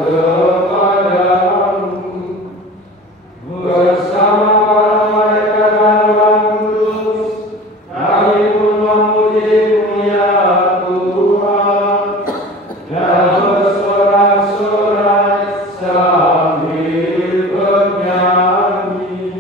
kepadamu bersama para malaikat dan Roh Kudus. Kami pun memuji ya Tuhan dan bersorak-sorai sambil bernyanyi.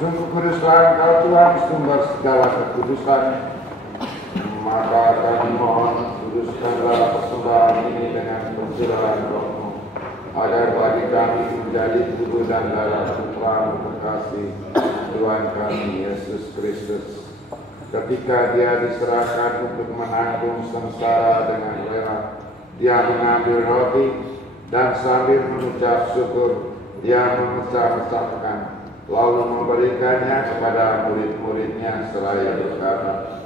Sungguh kuduslah Engkau Tuhan, sumber segala kekudusan. Maka kami mohon, kuduskanlah persembahan ini dengan pencurahan Roh-Mu, agar bagi kami menjadi tubuh dan darah Putra-Mu terkasih, Tuhan kami Yesus Kristus. Ketika Dia diserahkan untuk menanggung sengsara dengan rela, Dia mengambil roti dan sambil mengucap syukur, Dia memecah-mecahkan, lalu memberikannya kepada murid-muridnya seraya berkata,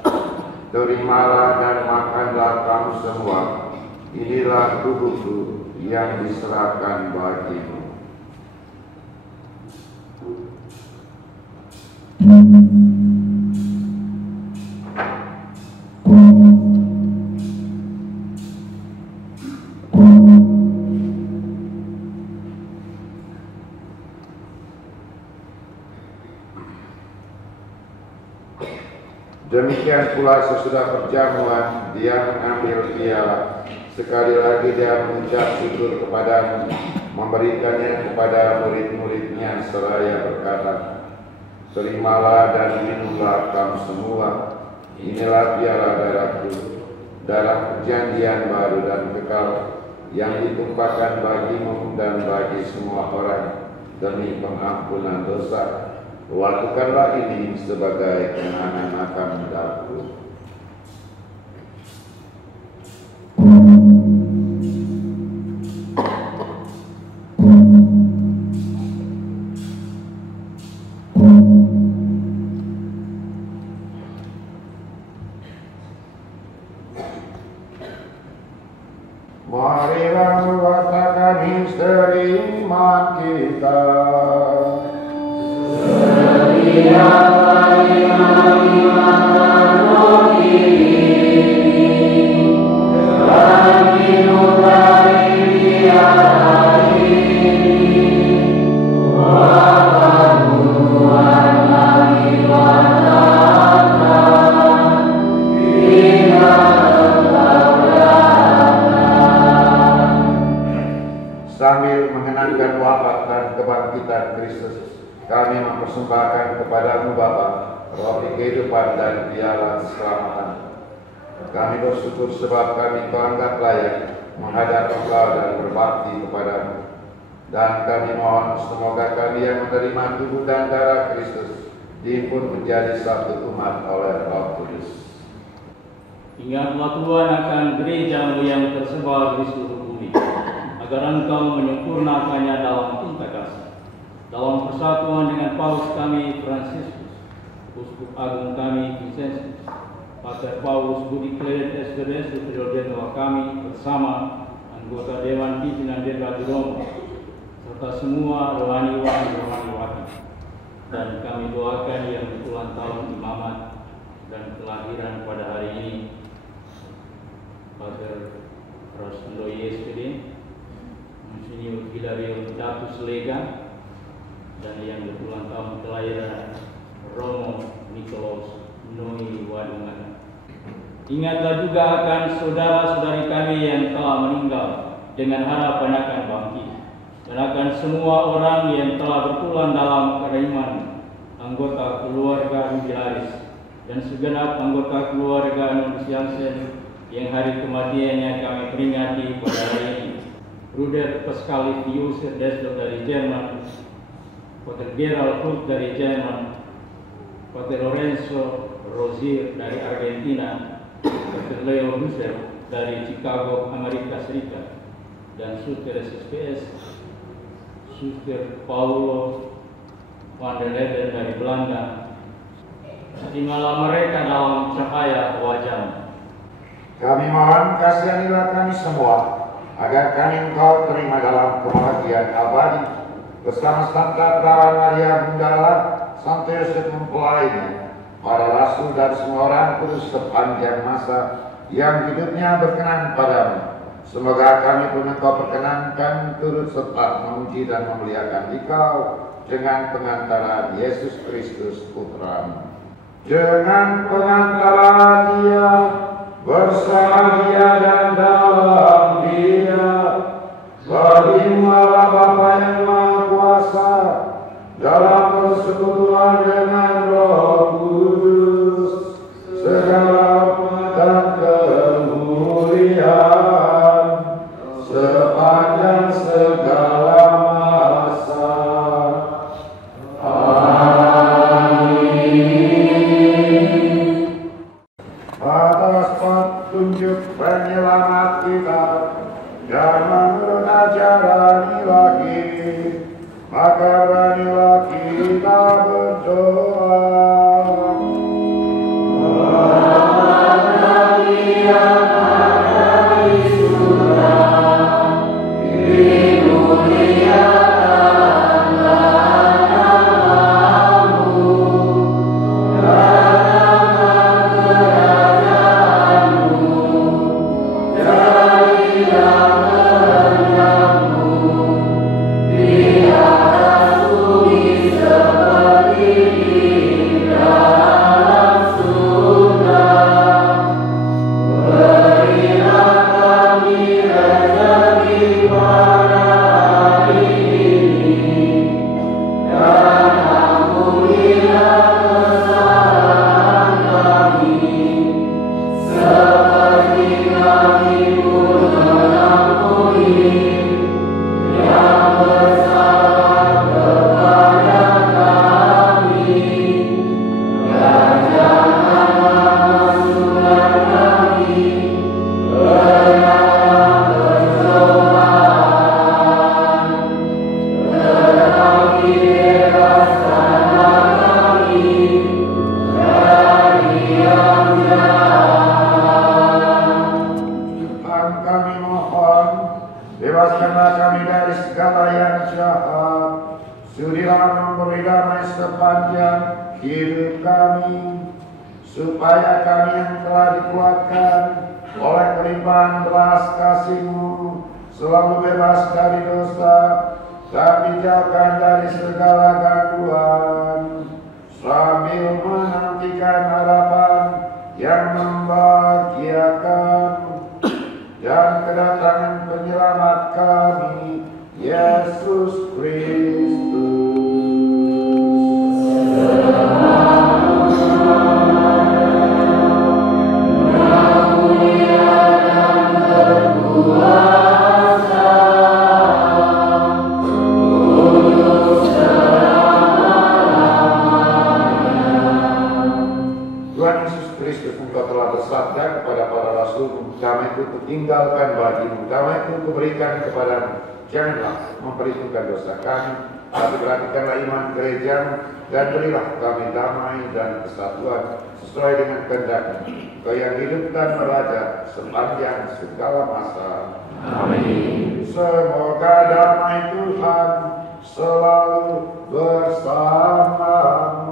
"Terimalah dan makanlah kamu semua, inilah tubuhku yang diserahkan bagimu." Demikian pula sesudah perjamuan, Dia mengambil piala. Sekali lagi Dia mengucap syukur kepadanya, memberikannya kepada murid-muridnya seraya berkata, "Terimalah dan minumlah kamu semua, inilah piala darahku, darah perjanjian baru dan kekal, yang ditumpahkan bagimu dan bagi semua orang demi pengampunan dosa. Lakukanlah ini sebagai kenangan akan darahku." Marilah mengatakan misteri iman kita. Sambil mengenangkan wafat dan kebangkitan Kristus, kami mempersembahkan kepadamu Bapa, roti kehidupan dan piala keselamatan. Kami bersyukur sebab kami teranggap layak menghadap Engkau dan berbakti kepadamu. Dan kami mohon semoga kami yang menerima tubuh dan darah Kristus dihimpun menjadi satu umat oleh Roh Kudus. Ingatlah Tuhan akan gereja-Mu yang tersebar di seluruh bumi, agar Engkau menyempurnakannya dalam cinta kasih. Dalam persatuan dengan Paus kami Fransiskus, Uskup Agung kami Vincentus, Pater Paulus Budi Kledet SPD Superior Jenderal kami bersama anggota Dewan Pimpinan Jenderal di Roma, serta semua rohaniwan-rohaniwati. Dan kami doakan yang berulang tahun imamat dan kelahiran pada hari ini, Pater Rosendo SPD, Monsinyur Hilario Datus Lega, dan yang berulang tahun kelahiran Ingatlah juga akan saudara-saudari kami yang telah meninggal dengan harapan akan bangkit, dan akan semua orang yang telah bertulang dalam keimanan, anggota keluarga Rubilaris, dan segenap anggota keluarga Nunus Jansen yang hari kematiannya kami peringati pada hari ini. Bruder Pascalius Desdok dari Jerman, Pater Gerald Hood dari Jerman, Pater Lorenzo Rozier dari Argentina, Pater Leo Husser dari Chicago, Amerika Serikat, dan Suster SSPS, Suster Paulo van der Leden dari Belanda. Tinggallah mereka dalam cahaya wajah. Kami mohon kasihanilah kami semua, agar kami Engkau terima dalam kebahagiaan abadi bersama Santa Clara Maria Bunda Allah, Santo Yosef mempelainya, para rasul dan semua orang kudus sepanjang masa yang hidupnya berkenan padamu. Semoga kami pun Engkau perkenankan turut serta memuji dan memuliakan Engkau dengan pengantaran Yesus Kristus Putra-Mu. Dengan pengantaran Dia, bersama Dia dan dalam Dia, berimalah Bapa yang Maha Kuasa dalam persekutuan dengan Roh Kudus, segala rahmat dan kemuliaan sepanjang segala masa. Atas petunjuk penyelamat kita dan menurut ajaran ilahi, maka beranilah kita berdoa. Supaya kami yang telah dikuatkan oleh kelimpahan belas kasih-Mu selalu bebas dari dosa dan dijauhkan dari segala gangguan, sambil menantikan harapan yang membahagiakan dan kedatangan penyelamat kami, Yesus Kristus. Damai itu tinggalkan bagimu, damai itu kuberikan kepadamu. Janganlah memperhitungkan dosa kami, tapi perhatikanlah iman gerejamu, dan berilah kami damai dan kesatuan sesuai dengan kehendak-Mu, Kau yang hidup dan meraja sepanjang segala masa. Amin. Semoga damai Tuhan selalu bersamamu.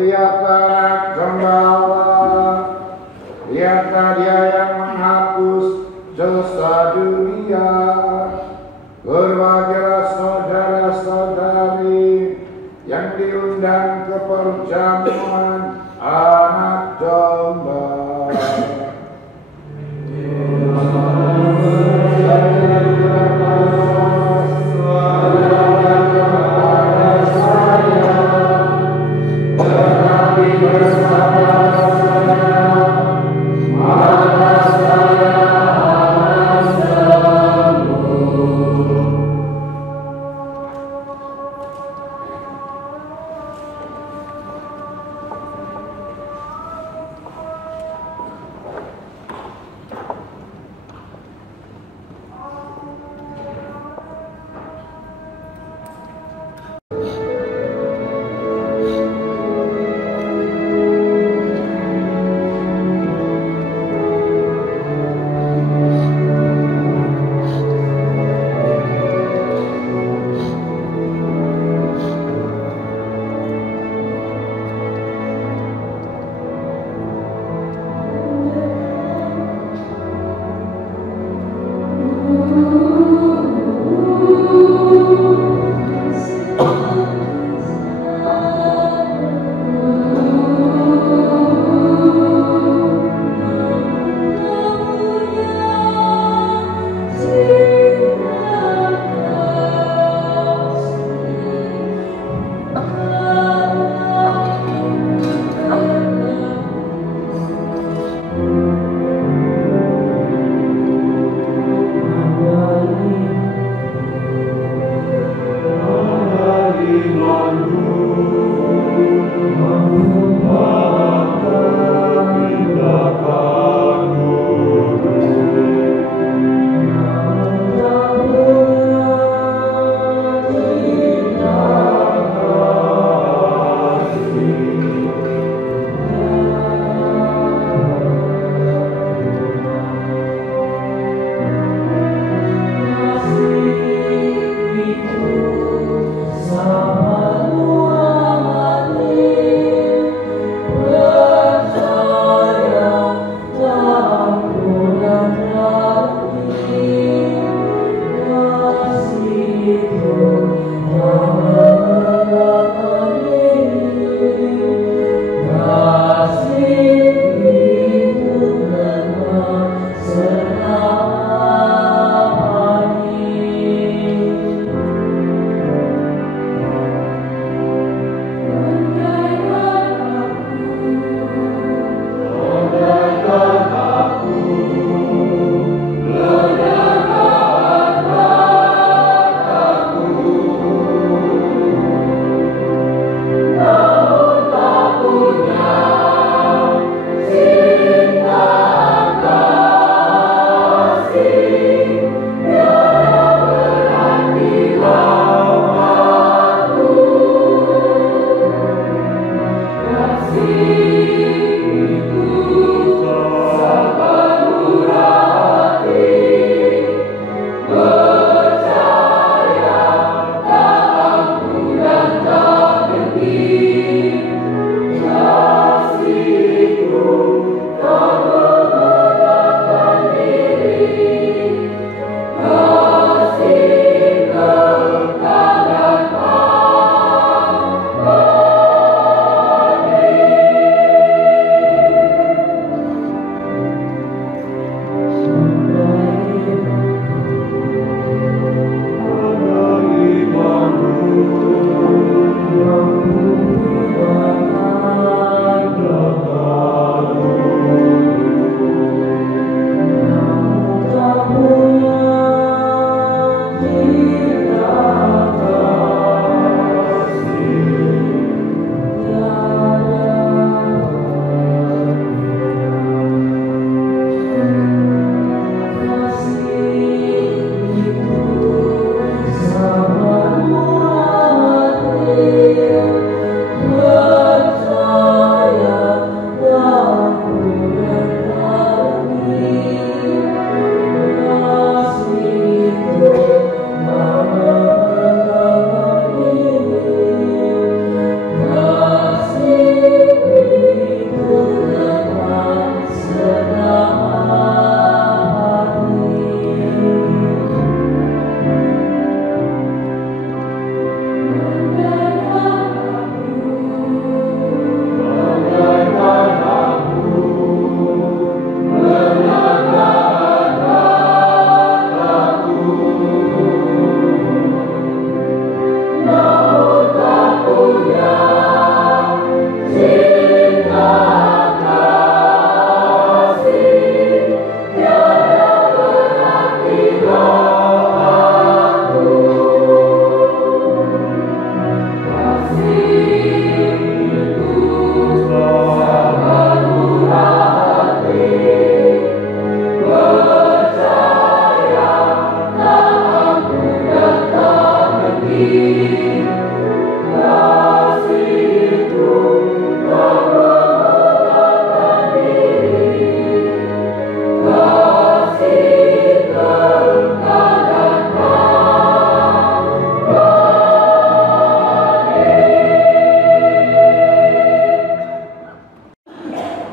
Lihatlah Gembala, lihatlah Dia yang menghapus dosa dunia. Berbahagialah saudara-saudari yang diundang ke perjamuan Anak Domba.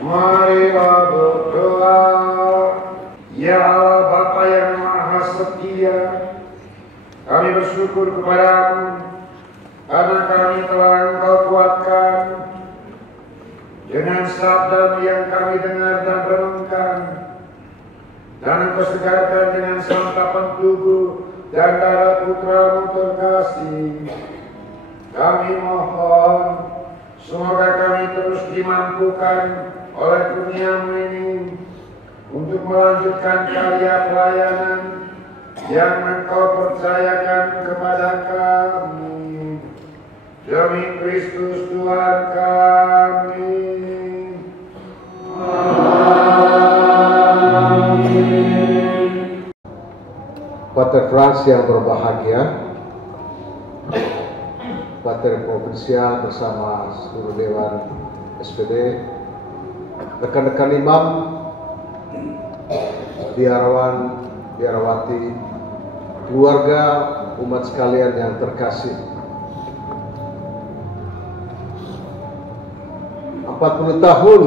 Marilah berdoa. Ya Allah Bapa yang Maha Setia, kami bersyukur kepadamu karena kami telah Engkau kuatkan dengan sabda yang kami dengar dan renungkan, dan Engkau segarkan dengan santapan tubuh dan darah Putra-Mu terkasih. Kami mohon semoga kami terus dimampukan oleh kurnia-Mu ini untuk melanjutkan karya pelayanan yang Engkau percayakan kepada kami. Demi Kristus Tuhan kami. Amin. Pater Frans yang berbahagia, Pater Provinsial bersama seluruh Dewan SPD, rekan-rekan imam, biarawan, biarawati, keluarga, umat sekalian yang terkasih. 40 tahun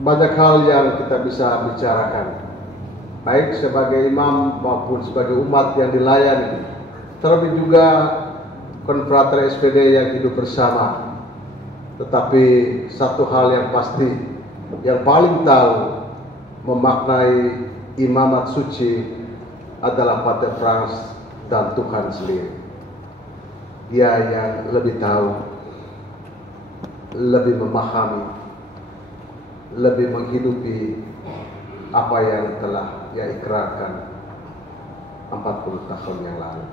banyak hal yang kita bisa bicarakan, baik sebagai imam maupun sebagai umat yang dilayani, terlebih juga konfrater SPD yang hidup bersama. Tetapi satu hal yang pasti, yang paling tahu memaknai imamat suci adalah Pater Frans dan Tuhan sendiri. Dia yang lebih tahu, lebih memahami, lebih menghidupi apa yang telah ia ikrarkan 40 tahun yang lalu.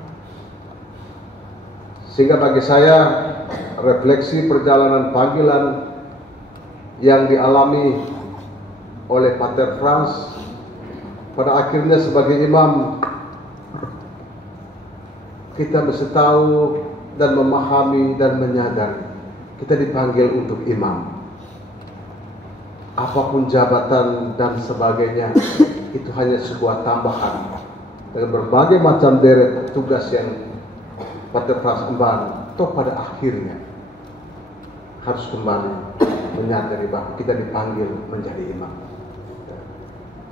Sehingga bagi saya, refleksi perjalanan panggilan yang dialami oleh Pater Frans pada akhirnya sebagai imam, kita mesti tahu dan memahami dan menyadari kita dipanggil untuk imam. Apapun jabatan dan sebagainya, itu hanya sebuah tambahan dengan berbagai macam deret tugas yang Pater Frans emban. Toh pada akhirnya harus kembali menyadari bahwa kita dipanggil menjadi imam.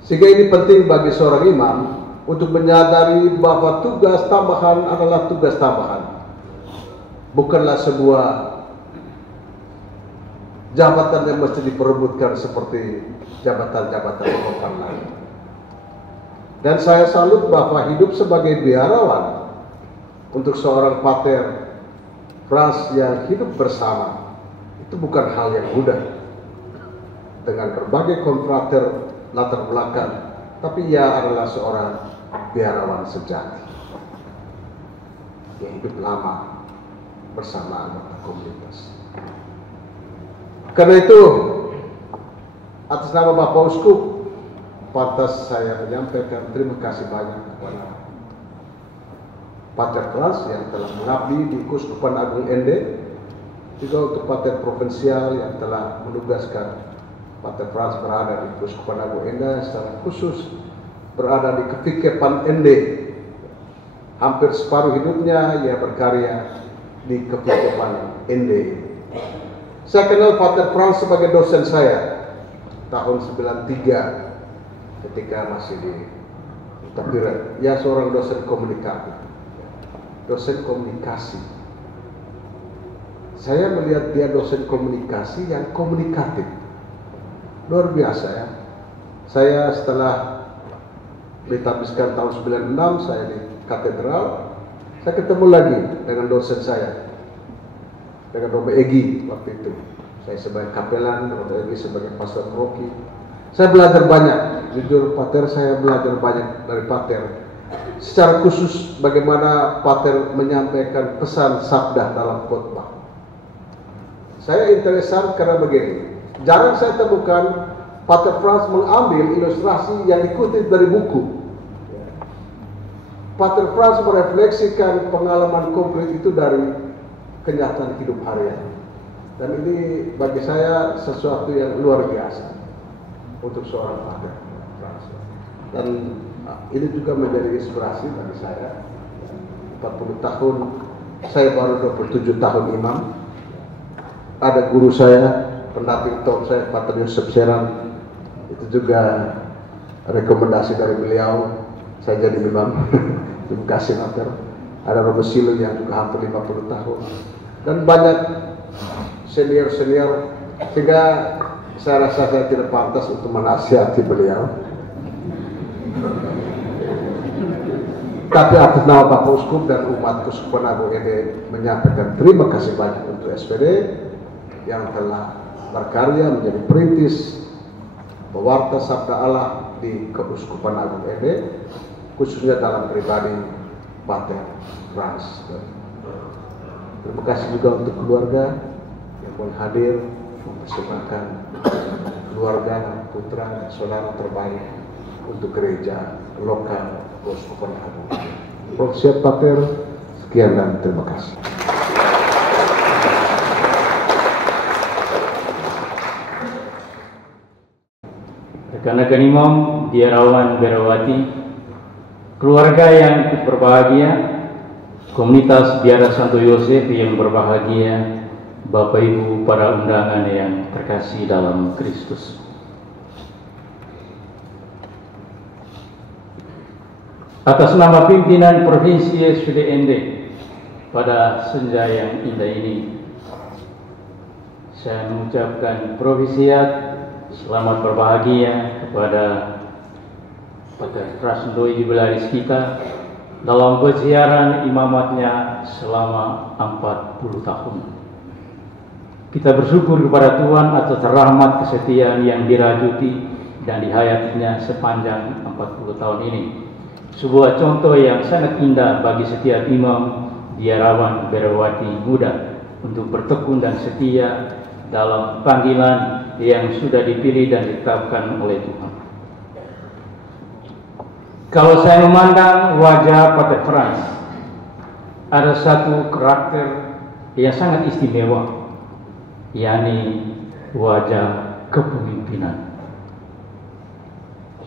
Sehingga ini penting bagi seorang imam untuk menyadari bahwa tugas tambahan adalah tugas tambahan, bukanlah sebuah jabatan yang mesti diperebutkan seperti jabatan-jabatan orang lain. Dan saya salut bahwa hidup sebagai biarawan untuk seorang Pater Frans yang hidup bersama itu bukan hal yang mudah, dengan berbagai konfrater latar belakang, tapi ia adalah seorang biarawan sejati yang hidup lama bersama anggota komunitas. Karena itu, atas nama Bapak Uskup, pantas saya menyampaikan terima kasih banyak kepada Pater Frans yang telah mengabdi di Keuskupan Agung Ende, juga untuk Pater Provinsial yang telah menugaskan Pater Frans berada di Keuskupan Agung Ende, secara khusus berada di Kepikepan Ende. Hampir separuh hidupnya ia berkarya di Kepikepan Ende. Saya kenal Pater Frans sebagai dosen saya tahun 93 ketika masih di Tapiran. Ya, seorang dosen komunikasi. Dosen komunikasi. Saya melihat dia dosen komunikasi yang komunikatif. Luar biasa ya. Saya setelah ditabiskan tahun 96, saya di katedral, saya ketemu lagi dengan dosen saya, dengan Romo Egi waktu itu. Saya sebagai kapelan, Romo Egi sebagai pastor Rocky. Saya belajar banyak, jujur Pater, saya belajar banyak dari Pater. Secara khusus bagaimana Pater menyampaikan pesan sabda dalam khotbah. Saya interesan karena begini, jarang saya temukan Pater Frans mengambil ilustrasi yang dikutip dari buku. Pater Frans merefleksikan pengalaman konkret itu dari kenyataan hidup harian. Dan ini bagi saya sesuatu yang luar biasa untuk seorang Pater Frans. Dan ini juga menjadi inspirasi bagi saya. 40 tahun, saya baru 27 tahun imam. Ada guru saya, pendamping top saya Pak Yusuf Seran, itu juga rekomendasi dari beliau saya jadi imam. Terima kasih Mater. Ada Robo Silo yang juga hampir 50 tahun dan banyak senior sehingga saya rasa saya tidak pantas untuk menasihati beliau. Tapi atas nama Bapak Uskup dan umat Keuskupan Agung ED menyampaikan terima kasih banyak untuk SPD yang telah berkarya menjadi perintis pewarta Sabda Allah di Keuskupan Agung ED, khususnya dalam pribadi Pater Frans. Terima kasih juga untuk keluarga yang boleh hadir mempersembahkan keluarga, putra, dan saudara terbaik untuk gereja lokal Keuskupan Agung. Prof. Siap Pater, sekian dan terima kasih. Rekan-rekan imam, biarawan, biarawati, keluarga yang berbahagia, komunitas Biara Santo Yosef yang berbahagia, Bapak Ibu para undangan yang terkasih dalam Kristus. Atas nama pimpinan Provinsi SPDND pada senja yang indah ini, saya mengucapkan provisiat selamat berbahagia kepada Pater Frans Ndoi Jubilaris kita dalam persiaran imamatnya selama 40 tahun. Kita bersyukur kepada Tuhan atas rahmat kesetiaan yang dirajuti dan dihayatinya sepanjang 40 tahun ini. Sebuah contoh yang sangat indah bagi setiap imam, biarawan, biarawati muda untuk bertekun dan setia dalam panggilan yang sudah dipilih dan ditetapkan oleh Tuhan. Kalau saya memandang wajah Pater Frans, ada satu karakter yang sangat istimewa, yakni wajah kepemimpinan.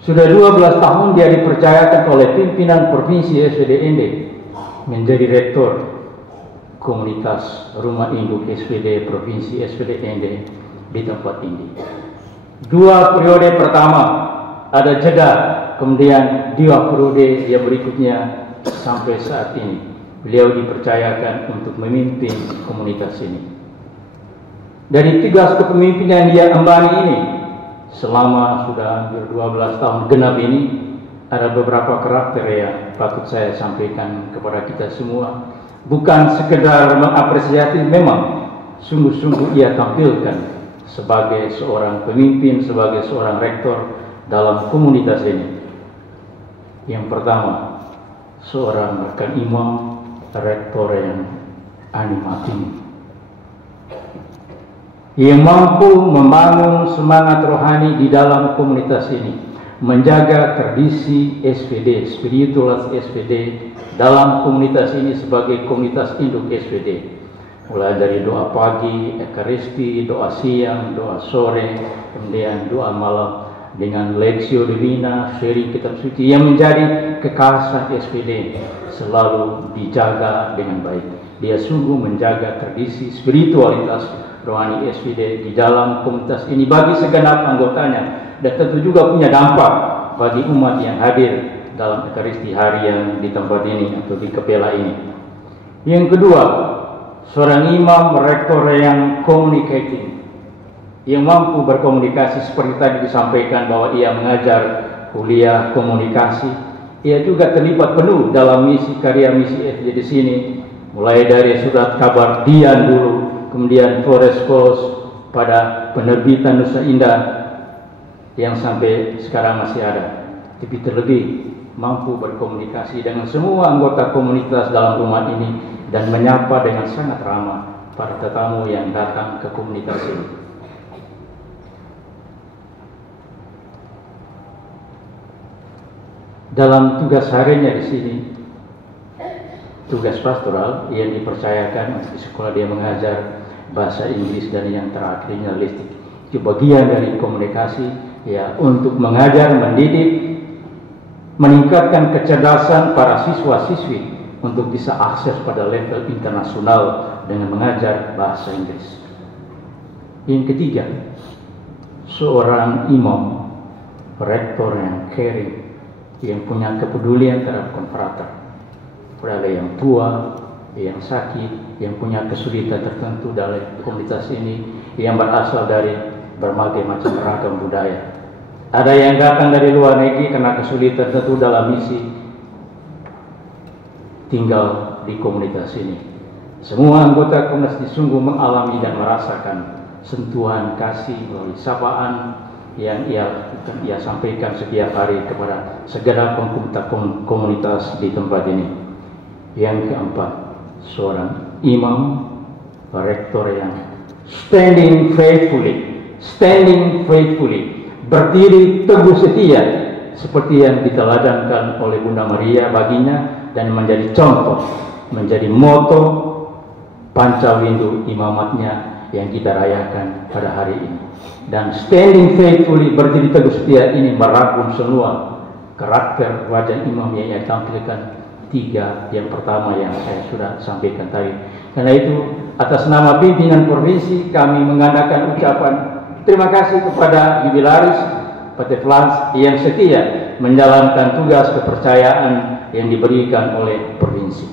Sudah 12 tahun dia dipercayakan oleh pimpinan Provinsi SPDND menjadi rektor komunitas Rumah Induk SPD Provinsi SPDND di tempat ini. 2 periode pertama ada jeda, kemudian 2 periode yang berikutnya sampai saat ini beliau dipercayakan untuk memimpin komunitas ini. Dari tugas kepemimpinan dia embani ini selama sudah 12 tahun genap ini, ada beberapa karakter yang patut saya sampaikan kepada kita semua. Bukan sekedar mengapresiasi, memang sungguh-sungguh ia tampilkan sebagai seorang pemimpin, sebagai seorang rektor dalam komunitas ini. Yang pertama, seorang rekan imam, rektor yang animatif, yang mampu membangun semangat rohani di dalam komunitas ini, menjaga tradisi SPD, spiritualitas SPD dalam komunitas ini sebagai komunitas induk SPD. Mulai dari doa pagi, ekaristi, doa siang, doa sore, kemudian doa malam dengan Lectio Divina, sharing kitab suci yang menjadi kekhasan SPD selalu dijaga dengan baik. Dia sungguh menjaga tradisi spiritualitas rohani SPD di dalam komunitas ini bagi segenap anggotanya, dan tentu juga punya dampak bagi umat yang hadir dalam ekaristi hari yang di tempat ini atau di kepela ini. Yang kedua, seorang imam rektor yang communicating, yang mampu berkomunikasi seperti tadi disampaikan bahwa ia mengajar kuliah komunikasi. Ia juga terlibat penuh dalam misi karya misi FJ di sini, mulai dari surat kabar Dian dulu, kemudian Flores Post pada penerbitan Nusa Indah yang sampai sekarang masih ada. Tapi terlebih mampu berkomunikasi dengan semua anggota komunitas dalam rumah ini dan menyapa dengan sangat ramah para tetamu yang datang ke komunitas ini. Dalam tugas harinya di sini, tugas pastoral yang dipercayakan di sekolah, dia mengajar bahasa Inggris dan yang terakhir jurnalistik. Itu bagian dari komunikasi ya, untuk mengajar, mendidik, meningkatkan kecerdasan para siswa-siswi untuk bisa akses pada level internasional dengan mengajar bahasa Inggris. Yang ketiga, seorang imam, rektor yang caring, yang punya kepedulian terhadap konfrater. Ada yang tua, yang sakit, yang punya kesulitan tertentu dalam komunitas ini, yang berasal dari berbagai macam ragam budaya. Ada yang datang dari luar negeri karena kesulitan tertentu dalam misi tinggal di komunitas ini. Semua anggota komunitas sungguh mengalami dan merasakan sentuhan kasih melalui sapaan yang ia sampaikan setiap hari kepada segenap anggota komunitas di tempat ini. Yang keempat, seorang imam, rektor yang standing faithfully, berdiri teguh setia seperti yang diteladankan oleh Bunda Maria baginya dan menjadi contoh, menjadi moto Pancawindu imamatnya yang kita rayakan pada hari ini. Dan standing faithfully, berdiri teguh setia ini merangkum semua karakter wajah imam yang ia tampilkan. Tiga yang pertama yang saya sudah sampaikan tadi. Karena itu atas nama pimpinan provinsi kami mengadakan ucapan terima kasih kepada Jubilaris Pater Frans yang setia menjalankan tugas kepercayaan yang diberikan oleh provinsi.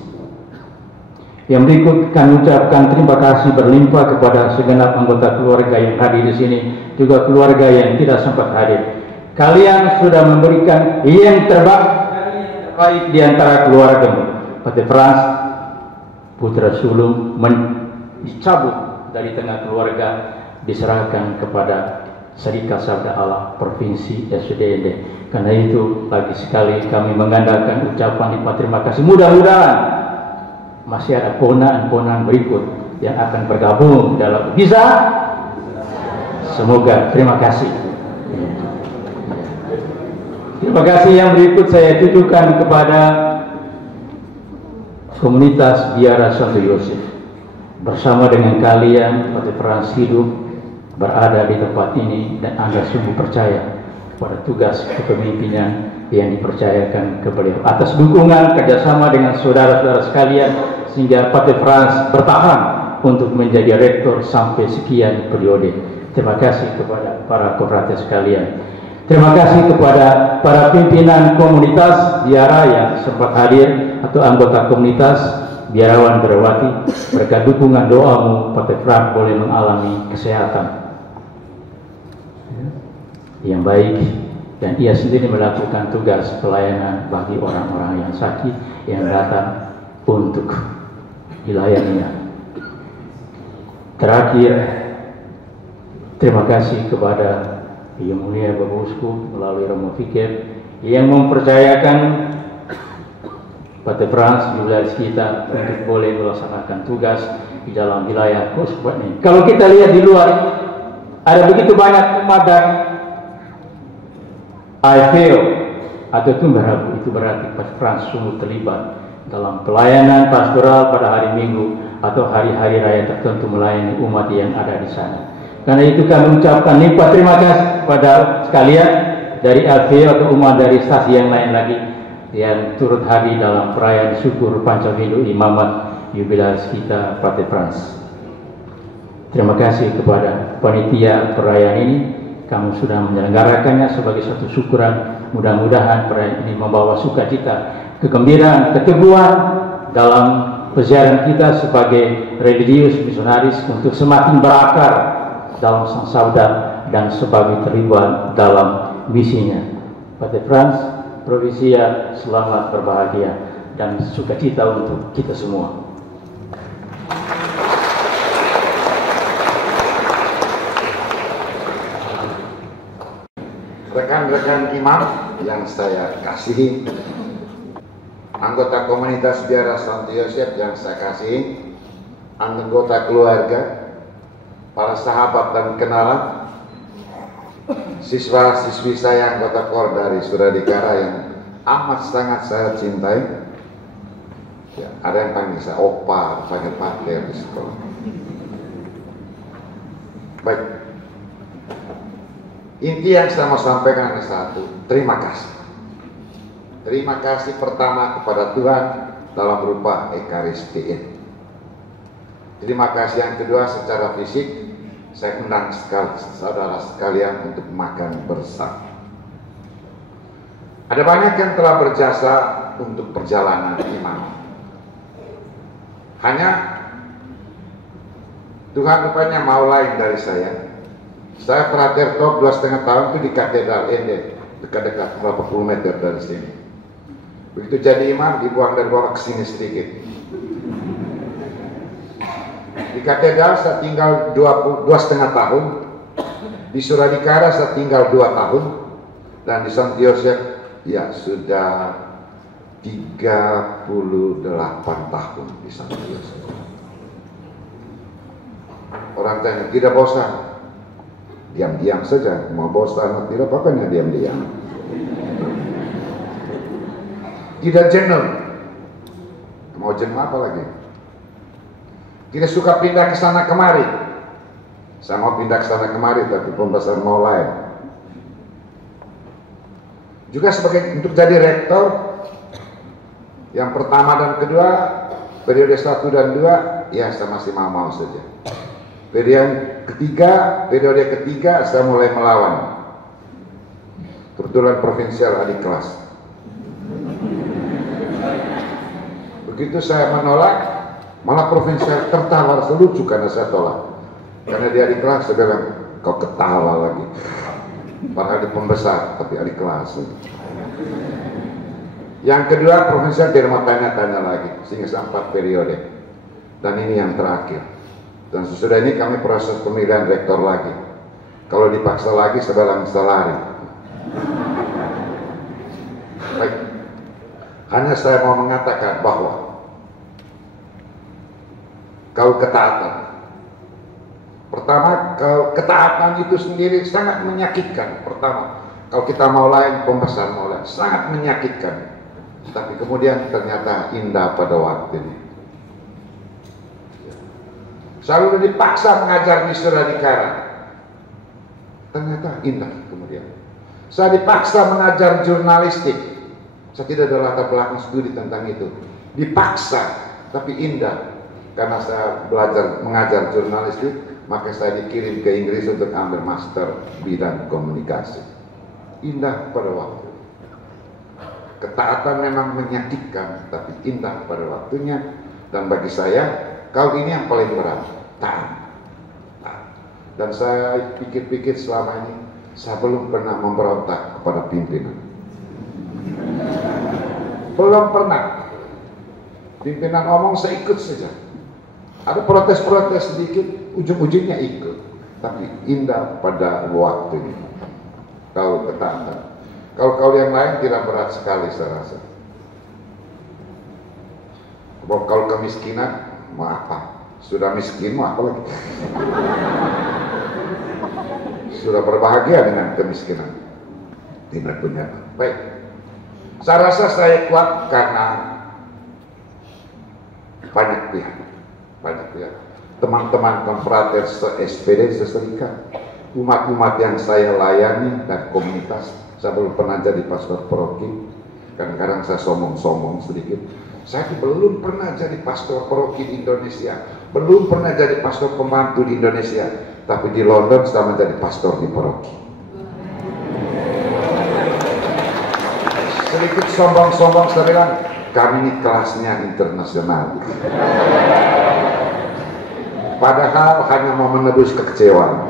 Yang berikut kami ucapkan terima kasih berlimpah kepada segenap anggota keluarga yang hadir di sini, juga keluarga yang tidak sempat hadir. Kalian sudah memberikan yang terbaik di antara keluargamu. Pater Frans, putra sulung, dicabut dari tengah keluarga, diserahkan kepada Serikat Sabda Allah Provinsi SDND. Karena itu lagi sekali kami mengandalkan ucapan lipat terima kasih. Mudah-mudahan masih ada ponaan-ponaan berikut yang akan bergabung dalam bisa. Semoga. Terima kasih. Terima kasih. Yang berikut saya tujukan kepada komunitas Biara Santo Yosef. Bersama dengan kalian, Pater Frans hidup berada di tempat ini dan Anda sungguh percaya pada tugas kepemimpinan yang dipercayakan ke beliau. Atas dukungan kerjasama dengan saudara-saudara sekalian sehingga Pater Frans bertahan untuk menjadi rektor sampai sekian periode. Terima kasih kepada para confrater sekalian. Terima kasih kepada para pimpinan komunitas Biara yang sempat hadir atau anggota komunitas Biarawan Berawati. Berkat dukungan doamu, Pater Frans boleh mengalami kesehatan yang baik dan ia sendiri melakukan tugas pelayanan bagi orang-orang yang sakit yang datang untuk dilayaninya. Terakhir, terima kasih kepada Yang Mulia Bapak Uskup melalui Romo Fikir yang mempercayakan Pater Frans Jubilaris kita untuk boleh melaksanakan tugas di dalam wilayah Uskup ini. Kalau kita lihat di luar ini ada begitu banyak umat dari AFEO atau Tumberhabu, itu berarti Pater Frans sungguh terlibat dalam pelayanan pastoral pada hari Minggu atau hari-hari raya tertentu melayani umat yang ada di sana. Karena itu kami ucapkan limpah terima kasih kepada sekalian dari AFEO atau umat dari stasi yang lain lagi yang turut hadir dalam perayaan syukur Pancawindu Imamat Jubilaris kita Pater Frans. Terima kasih kepada panitia perayaan ini. Kamu sudah menyelenggarakannya sebagai suatu syukuran. Mudah-mudahan perayaan ini membawa sukacita, kegembiraan, keteguhan dalam perjalanan kita sebagai religius misionaris untuk semakin berakar dalam sang sabda dan sebagai terlibat dalam misinya. Pater Frans, Provisia, selamat berbahagia dan sukacita untuk kita semua. Rekan-rekan imam yang saya kasihi, anggota komunitas Biara Santo Yosef yang saya kasihi, anggota keluarga, para sahabat dan kenalan, siswa-siswi saya anggota KOR dari Suradikara yang amat sangat saya cintai. Ya, ada yang panggil saya Opa, panggil Pater di sekolah. Baik. Inti yang saya mau sampaikan hanya satu, terima kasih. Terima kasih pertama kepada Tuhan dalam berupa Ekaristi. Terima kasih yang kedua secara fisik saya undang saudara sekalian untuk makan bersama. Ada banyak yang telah berjasa untuk perjalanan iman. Hanya Tuhan rupanya mau lain dari saya. Saya prater top 2,5 tahun itu di Katedral Ende, dekat-dekat berapa puluh meter dari sini. Begitu jadi imam, dibuang dari bawah ke sini sedikit. Di Katedral saya tinggal 2,5 tahun. Di Suradikara saya tinggal 2 tahun. Dan di Sankt Yosef ya sudah 38 tahun di Sankt Yosef. Orang tanya, tidak bosan? Diam-diam saja, mau bosan atau tidak, pokoknya diam-diam. Tidak jenuh. Mau jenuh apa lagi? Tidak suka pindah ke sana kemari. Saya mau pindah ke sana kemari, tapi pembahasan mau lain. Juga sebagai untuk jadi rektor, yang pertama dan kedua, periode 1 dan 2, ya saya masih mau saja. Periode ketiga saya mulai melawan. Kebetulan provinsial adik kelas. Begitu saya menolak, malah provinsial tertawa, lucu karena saya tolak. Karena dia adik kelas, saya bilang, kau ketawa lagi. Padahal di pembesar, tapi adik kelas. Yang kedua, provinsial tidak mau tanya-tanya lagi, sehingga 4 periode. Dan ini yang terakhir. Dan sesudah ini kami proses pemilihan rektor lagi. Kalau dipaksa lagi, saya bisa lari. Baik. Hanya saya mau mengatakan bahwa kalau ketaatan. Pertama, kalau ketaatan itu sendiri sangat menyakitkan. Pertama, kalau kita mau lain, pembesar mau lain, sangat menyakitkan. Tapi kemudian ternyata indah pada waktunya. Saya sudah dipaksa mengajar di Suradikara. Ternyata indah kemudian. Saya dipaksa mengajar jurnalistik. Saya tidak ada latar belakang studi tentang itu. Dipaksa, tapi indah. Karena saya belajar mengajar jurnalistik, maka saya dikirim ke Inggris untuk ambil master bidang komunikasi. Indah pada waktu. Ketaatan memang menyakitkan, tapi indah pada waktunya. Dan bagi saya, kau ini yang paling berat. Taat. Dan saya pikir-pikir selama ini, saya belum pernah memberontak kepada pimpinan. Belum pernah. Pimpinan ngomong, saya ikut saja. Ada protes-protes sedikit, ujung-ujungnya ikut. Tapi indah pada waktunya. Kau ketaatan. Kalau yang lain tidak berat sekali saya rasa. Kalau kemiskinan, mau apa? Sudah miskin, mau apa lagi? Sudah berbahagia dengan kemiskinan. Tidak punya. Baik. Saya rasa saya kuat karena banyak pihak. Teman-teman konfrater se-SPD, se-serikat. Umat-umat yang saya layani dan komunitas. Saya belum pernah jadi pastor paroki. Kadang-kadang saya sombong-sombong sedikit. Saya belum pernah jadi pastor paroki di Indonesia. Belum pernah jadi pastor pembantu di Indonesia. Tapi di London saya menjadi pastor di paroki. Sedikit sombong-sombong saya bilang, kami ini kelasnya internasional. Padahal hanya mau menebus kekecewaan.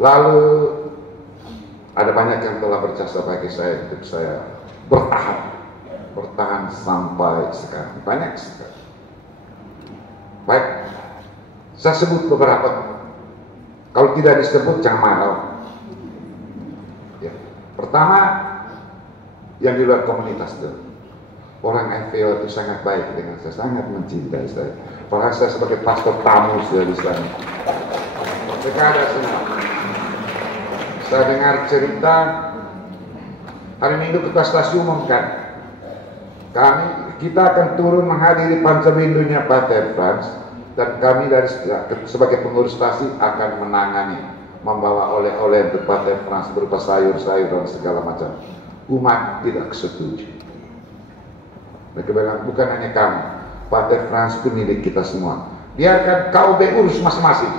Lalu ada banyak yang telah berjasa bagi saya untuk saya bertahan sampai sekarang. Banyak sekali. Baik, saya sebut beberapa. Kalau tidak disebut jangan marah. Ya. Pertama, yang di luar komunitas itu, orang FPO itu sangat baik dengan saya, sangat mencintai saya. Padahal saya sebagai pastor tamu sudah di sana. Mereka ada semua. Saya dengar cerita hari Minggu Ketua Stasi umumkan kita akan turun menghadiri Pancamindunya Pater Franz, dan kami dari sebagai pengurus stasi akan menangani membawa oleh-oleh untuk Pater Franz berupa sayur-sayur dan segala macam. Umat tidak setuju. Mereka bilang bukan hanya kamu, Pater Frans itu milik kita semua. Biarkan KUB urus masing-masing.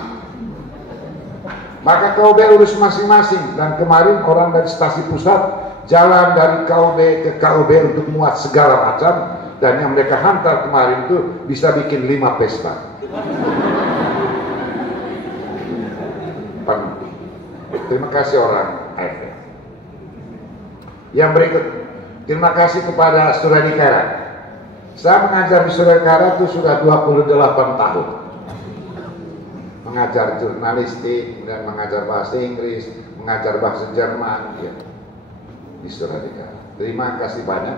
Maka KUB urus masing-masing. Dan kemarin orang dari stasi pusat jalan dari KUB ke KUB untuk muat segala macam. Dan yang mereka hantar kemarin itu bisa bikin 5 pesta. Penting. Terima kasih orang AFP. Yang berikut, terima kasih kepada Suradikara. Saya mengajar di Suradikara itu sudah 28 tahun. Mengajar jurnalistik, dan mengajar bahasa Inggris, mengajar bahasa Jerman, ya, di Suradikara. Terima kasih banyak.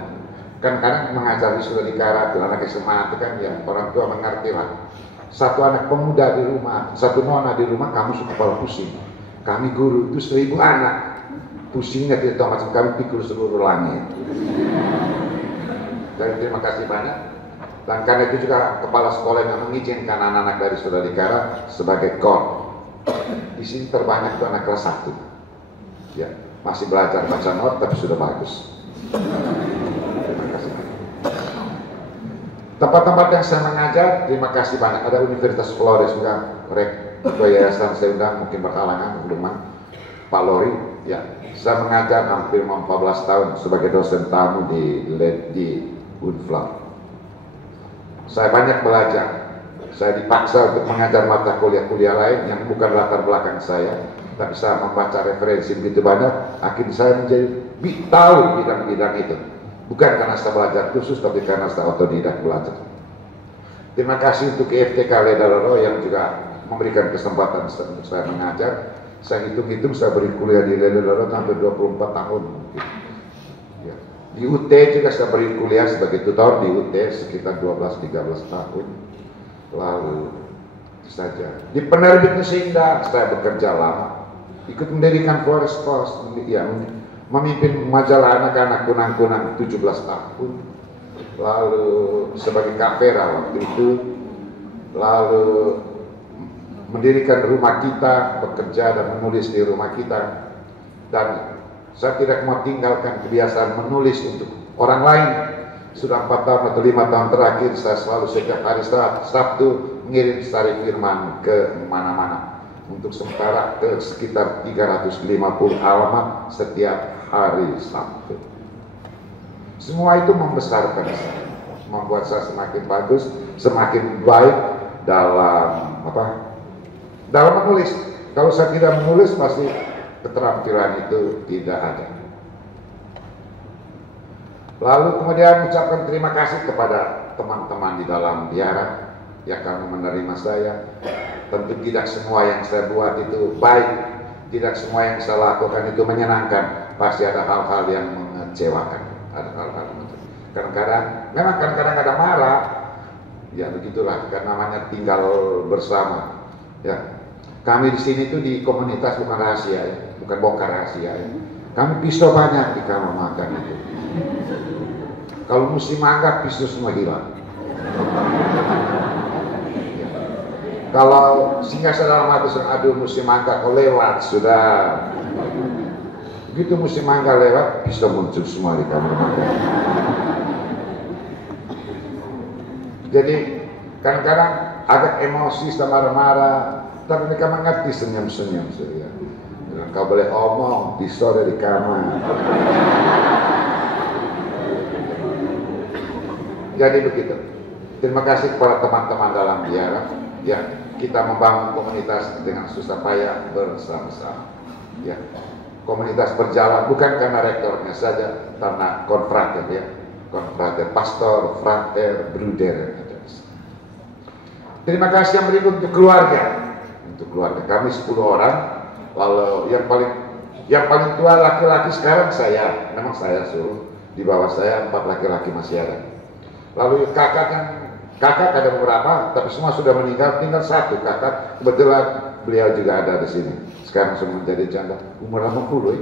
Kadang-kadang mengajar di Suradikara, anak SMA itu kan ya orang tua mengerti lah. Satu anak pemuda di rumah, satu nona di rumah, kamu suka kepala pusing. Kami guru itu 1000 anak. Pusingnya tidak tahu macam kami pikul seluruh langit. Jadi terima kasih banyak. Dan karena itu juga kepala sekolah yang mengizinkan anak-anak dari Suradikara sebagai KOR. Di sini terbanyak itu anak kelas 1. Ya, masih belajar baca not tapi sudah bagus. Terima kasih banyak. Tempat-tempat yang saya mengajar, terima kasih banyak. Ada Universitas Flores juga, Ketua Yayasan saya undang, mungkin berhalangan, Pak Lori, ya. Saya mengajar hampir 14 tahun sebagai dosen tamu di Unflam. Saya banyak belajar. Saya dipaksa untuk mengajar mata kuliah-kuliah lain yang bukan latar belakang saya, tapi saya membaca referensi begitu banyak. Akhirnya saya menjadi tahu bidang-bidang itu. Bukan karena saya belajar khusus, tapi karena saya otodidak belajar. Terima kasih untuk IFTK Ledaloro yang juga memberikan kesempatan untuk saya mengajar. Saya hitung-hitung saya beri kuliah di Ledaloro sampai 24 tahun. Ya. Di UT juga saya beri kuliah sebagai tutor di UT sekitar 12-13 tahun. Lalu saja di penerbit Nusinda saya bekerja lama. Ikut mendirikan Forest Post, ya, memimpin majalah anak-anak kunang-kunang 17 tahun. Lalu sebagai Kapera waktu itu. Lalu mendirikan rumah kita, bekerja dan menulis di rumah kita. Dan saya tidak mau tinggalkan kebiasaan menulis untuk orang lain. Sudah 4 tahun atau 5 tahun terakhir saya selalu setiap hari Sabtu mengirim Sari Firman ke mana-mana. Untuk sementara ke sekitar 350 alamat setiap hari Sabtu. Semua itu membesarkan saya, membuat saya semakin bagus, semakin baik dalam dalam menulis. Kalau saya tidak menulis, pasti keterampilan itu tidak ada. Lalu kemudian ucapkan terima kasih kepada teman-teman di dalam biara yang kami menerima saya. Tentu tidak semua yang saya buat itu baik, tidak semua yang saya lakukan itu menyenangkan. Pasti ada hal-hal yang mengecewakan, ada hal-hal kadang-kadang, memang kadang-kadang ada marah. Ya begitulah, karena namanya tinggal bersama. Ya. Kami di sini tuh di komunitas bukan rahasia ya, bukan bongkar rahasia ya. Kami pisau banyak di kamar makan itu. Kalau musim mangga pisau semua hilang. Ya. Kalau singgah dalam hati aduh musim mangga kalau lewat sudah. Begitu musim mangga lewat pisau muncul semua di kamar makan. Jadi kadang-kadang agak emosi, marah-marah. Tapi mereka mengerti senyum-senyum saja. Kau boleh omong, pisau dari kamar. Jadi begitu. Terima kasih kepada teman-teman dalam biara. Ya, kita membangun komunitas dengan susah payah bersama-sama. Ya, komunitas berjalan bukan karena rektornya saja, karena konfrater ya, konfrater, pastor, frater, bruder. Terima kasih yang berikut untuk keluarga. Untuk keluarga kami 10 orang. Lalu yang paling tua laki-laki sekarang saya, memang saya suruh. Di bawah saya 4 laki-laki masih ada. Lalu kakak ada beberapa, tapi semua sudah meninggal. Tinggal 1 kakak. Kebetulan beliau juga ada di sini. Sekarang sudah menjadi janda. Umur 80 ya.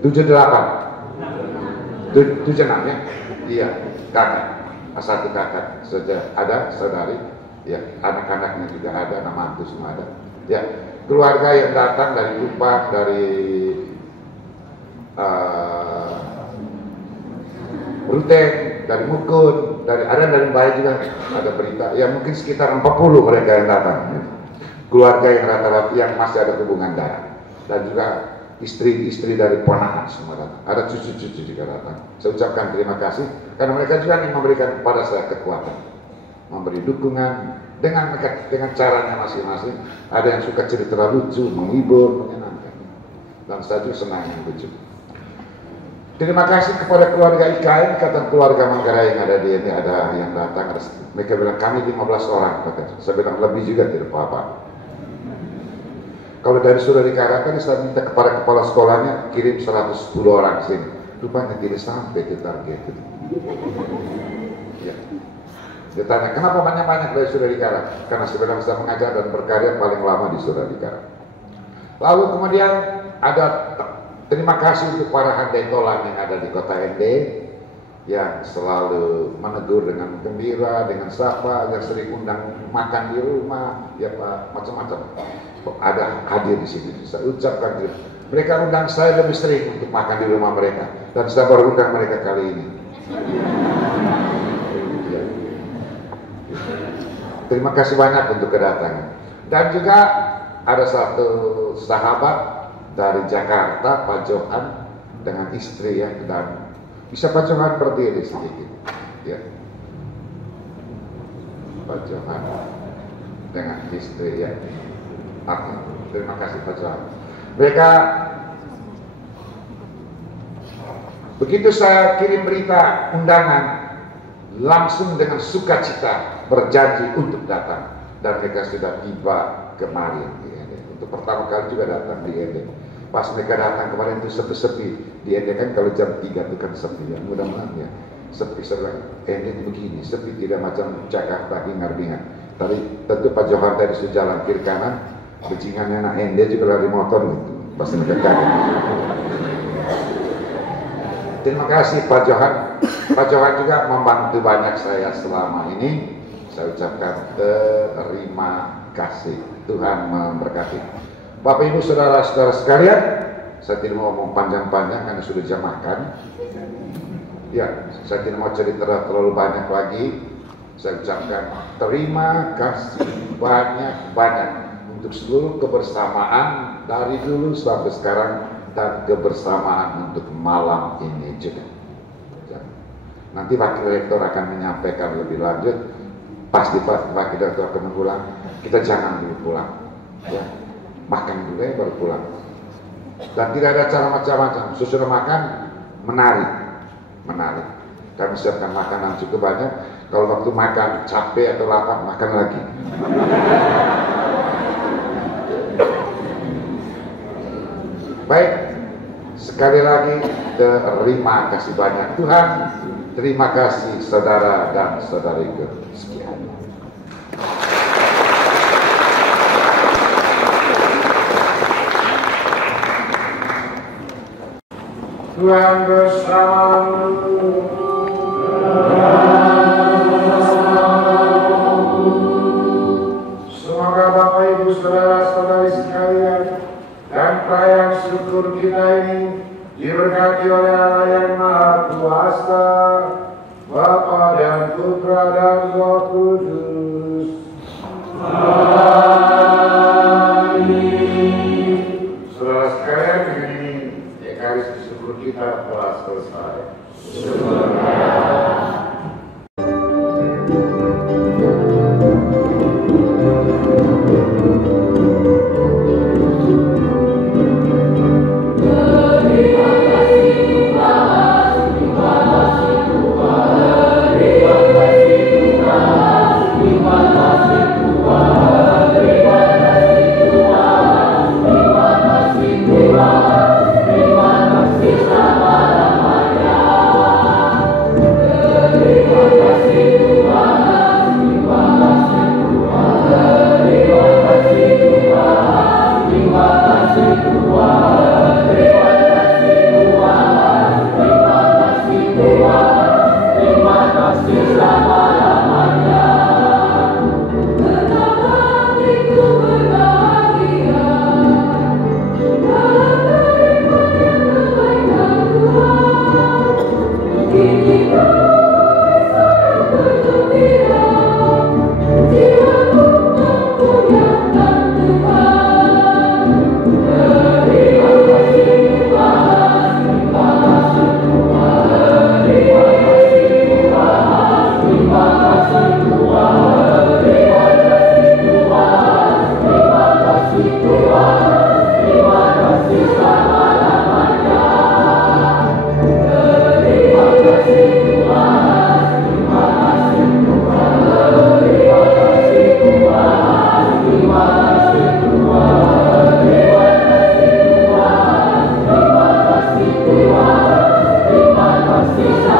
78 76 ya. Iya, kakak. 1 kakak saja ada, saudari, ya, anak-anaknya juga ada, nama mantu semua ada, ya, keluarga yang datang dari Kupang, dari Ruteng, dari Mukun, dari Bayi juga ada berita. Ya mungkin sekitar 40 mereka yang datang. Keluarga yang rata-rata yang masih ada hubungan darah, dan juga istri-istri dari ponakan semua datang. Ada cucu-cucu juga datang. Saya ucapkan terima kasih karena mereka juga yang memberikan kepada saya kekuatan, memberi dukungan dengan caranya masing-masing. Ada yang suka cerita lucu, menghibur, menyenangkan, dan saya juga senang yang lucu. Terima kasih kepada keluarga IKN, kata keluarga Manggarai yang ada di ini, ada yang datang. Mereka bilang kami 15 orang, kata. Saya bilang lebih juga tidak apa-apa. Kalau dari Surabaya tadi saya minta kepada kepala sekolahnya kirim 110 orang sini. Rupanya tidak sampai ke target itu. Ya. Dia tanya, kenapa banyak-banyak dari Surabaya? Karena sebenarnya saya mengajar dan berkarya paling lama di Surabaya. Lalu kemudian ada terima kasih untuk para handai tolang yang ada di kota ND yang selalu menegur dengan gembira, dengan sapa, yang sering undang makan di rumah, ya Pak, macam-macam. Ada hadir di sini. Saya ucapkan mereka undang saya lebih sering untuk makan di rumah mereka, dan saya baru undang mereka kali ini. Ya. Terima kasih banyak untuk kedatangan. Dan juga ada satu sahabat dari Jakarta, Pak Johan, dengan istri ya, dan bisa Pak Johan berdiri sedikit. Ya. Pak Johan dengan istri ya. Terima kasih Pak Johan. Mereka begitu saya kirim berita undangan, langsung dengan sukacita berjanji untuk datang, dan mereka sudah tiba kemarin di ND. Untuk pertama kali juga datang di ND. Pas mereka datang kemarin itu sepi-sepi di ND kan, kalau jam 3 itu kan sepi ya, mudah-mudahan ya sepi. Saya bilang ND begini sepi, tidak macam Jakarta hingar-bingar. Tadi tentu Pak Johan tadi sudah jalan kiri kanan, bajingannya anak ND juga lari motor gitu, pasti mereka kaget. Terima kasih Pak Johan. Pak Johan juga membantu banyak saya selama ini. Saya ucapkan terima kasih. Tuhan memberkati. Bapak Ibu saudara-saudara sekalian, saya tidak mau ngomong panjang-panjang karena sudah jam makan. Ya, saya tidak mau cerita terlalu banyak lagi. Saya ucapkan terima kasih banyak-banyak untuk seluruh kebersamaan dari dulu sampai sekarang, dan kebersamaan untuk malam ini juga. Nanti Wakil Rektor akan menyampaikan lebih lanjut. Pasti Wakil Rektor akan mengulang. Kita jangan dulu pulang, ya. Makan dulu ya baru pulang. Dan tidak ada cara macam-macam. Sesudah makan menari. Kami siapkan makanan cukup banyak. Kalau waktu makan capek atau lapar, makan lagi. Baik, sekali lagi terima kasih banyak Tuhan. Terima kasih saudara dan saudariku sekian. Tuhan bersamamu. Semoga Bapak Ibu saudara-saudari sekalian dan perayaan syukur kita ini diberkati oleh Allah yang Maha Kuasa, Bapa dan Putra dan Roh Kudus. Amin. Saudara sekalian, ini Ekaristi syukur kita telah selesai. Terima kasih. Kita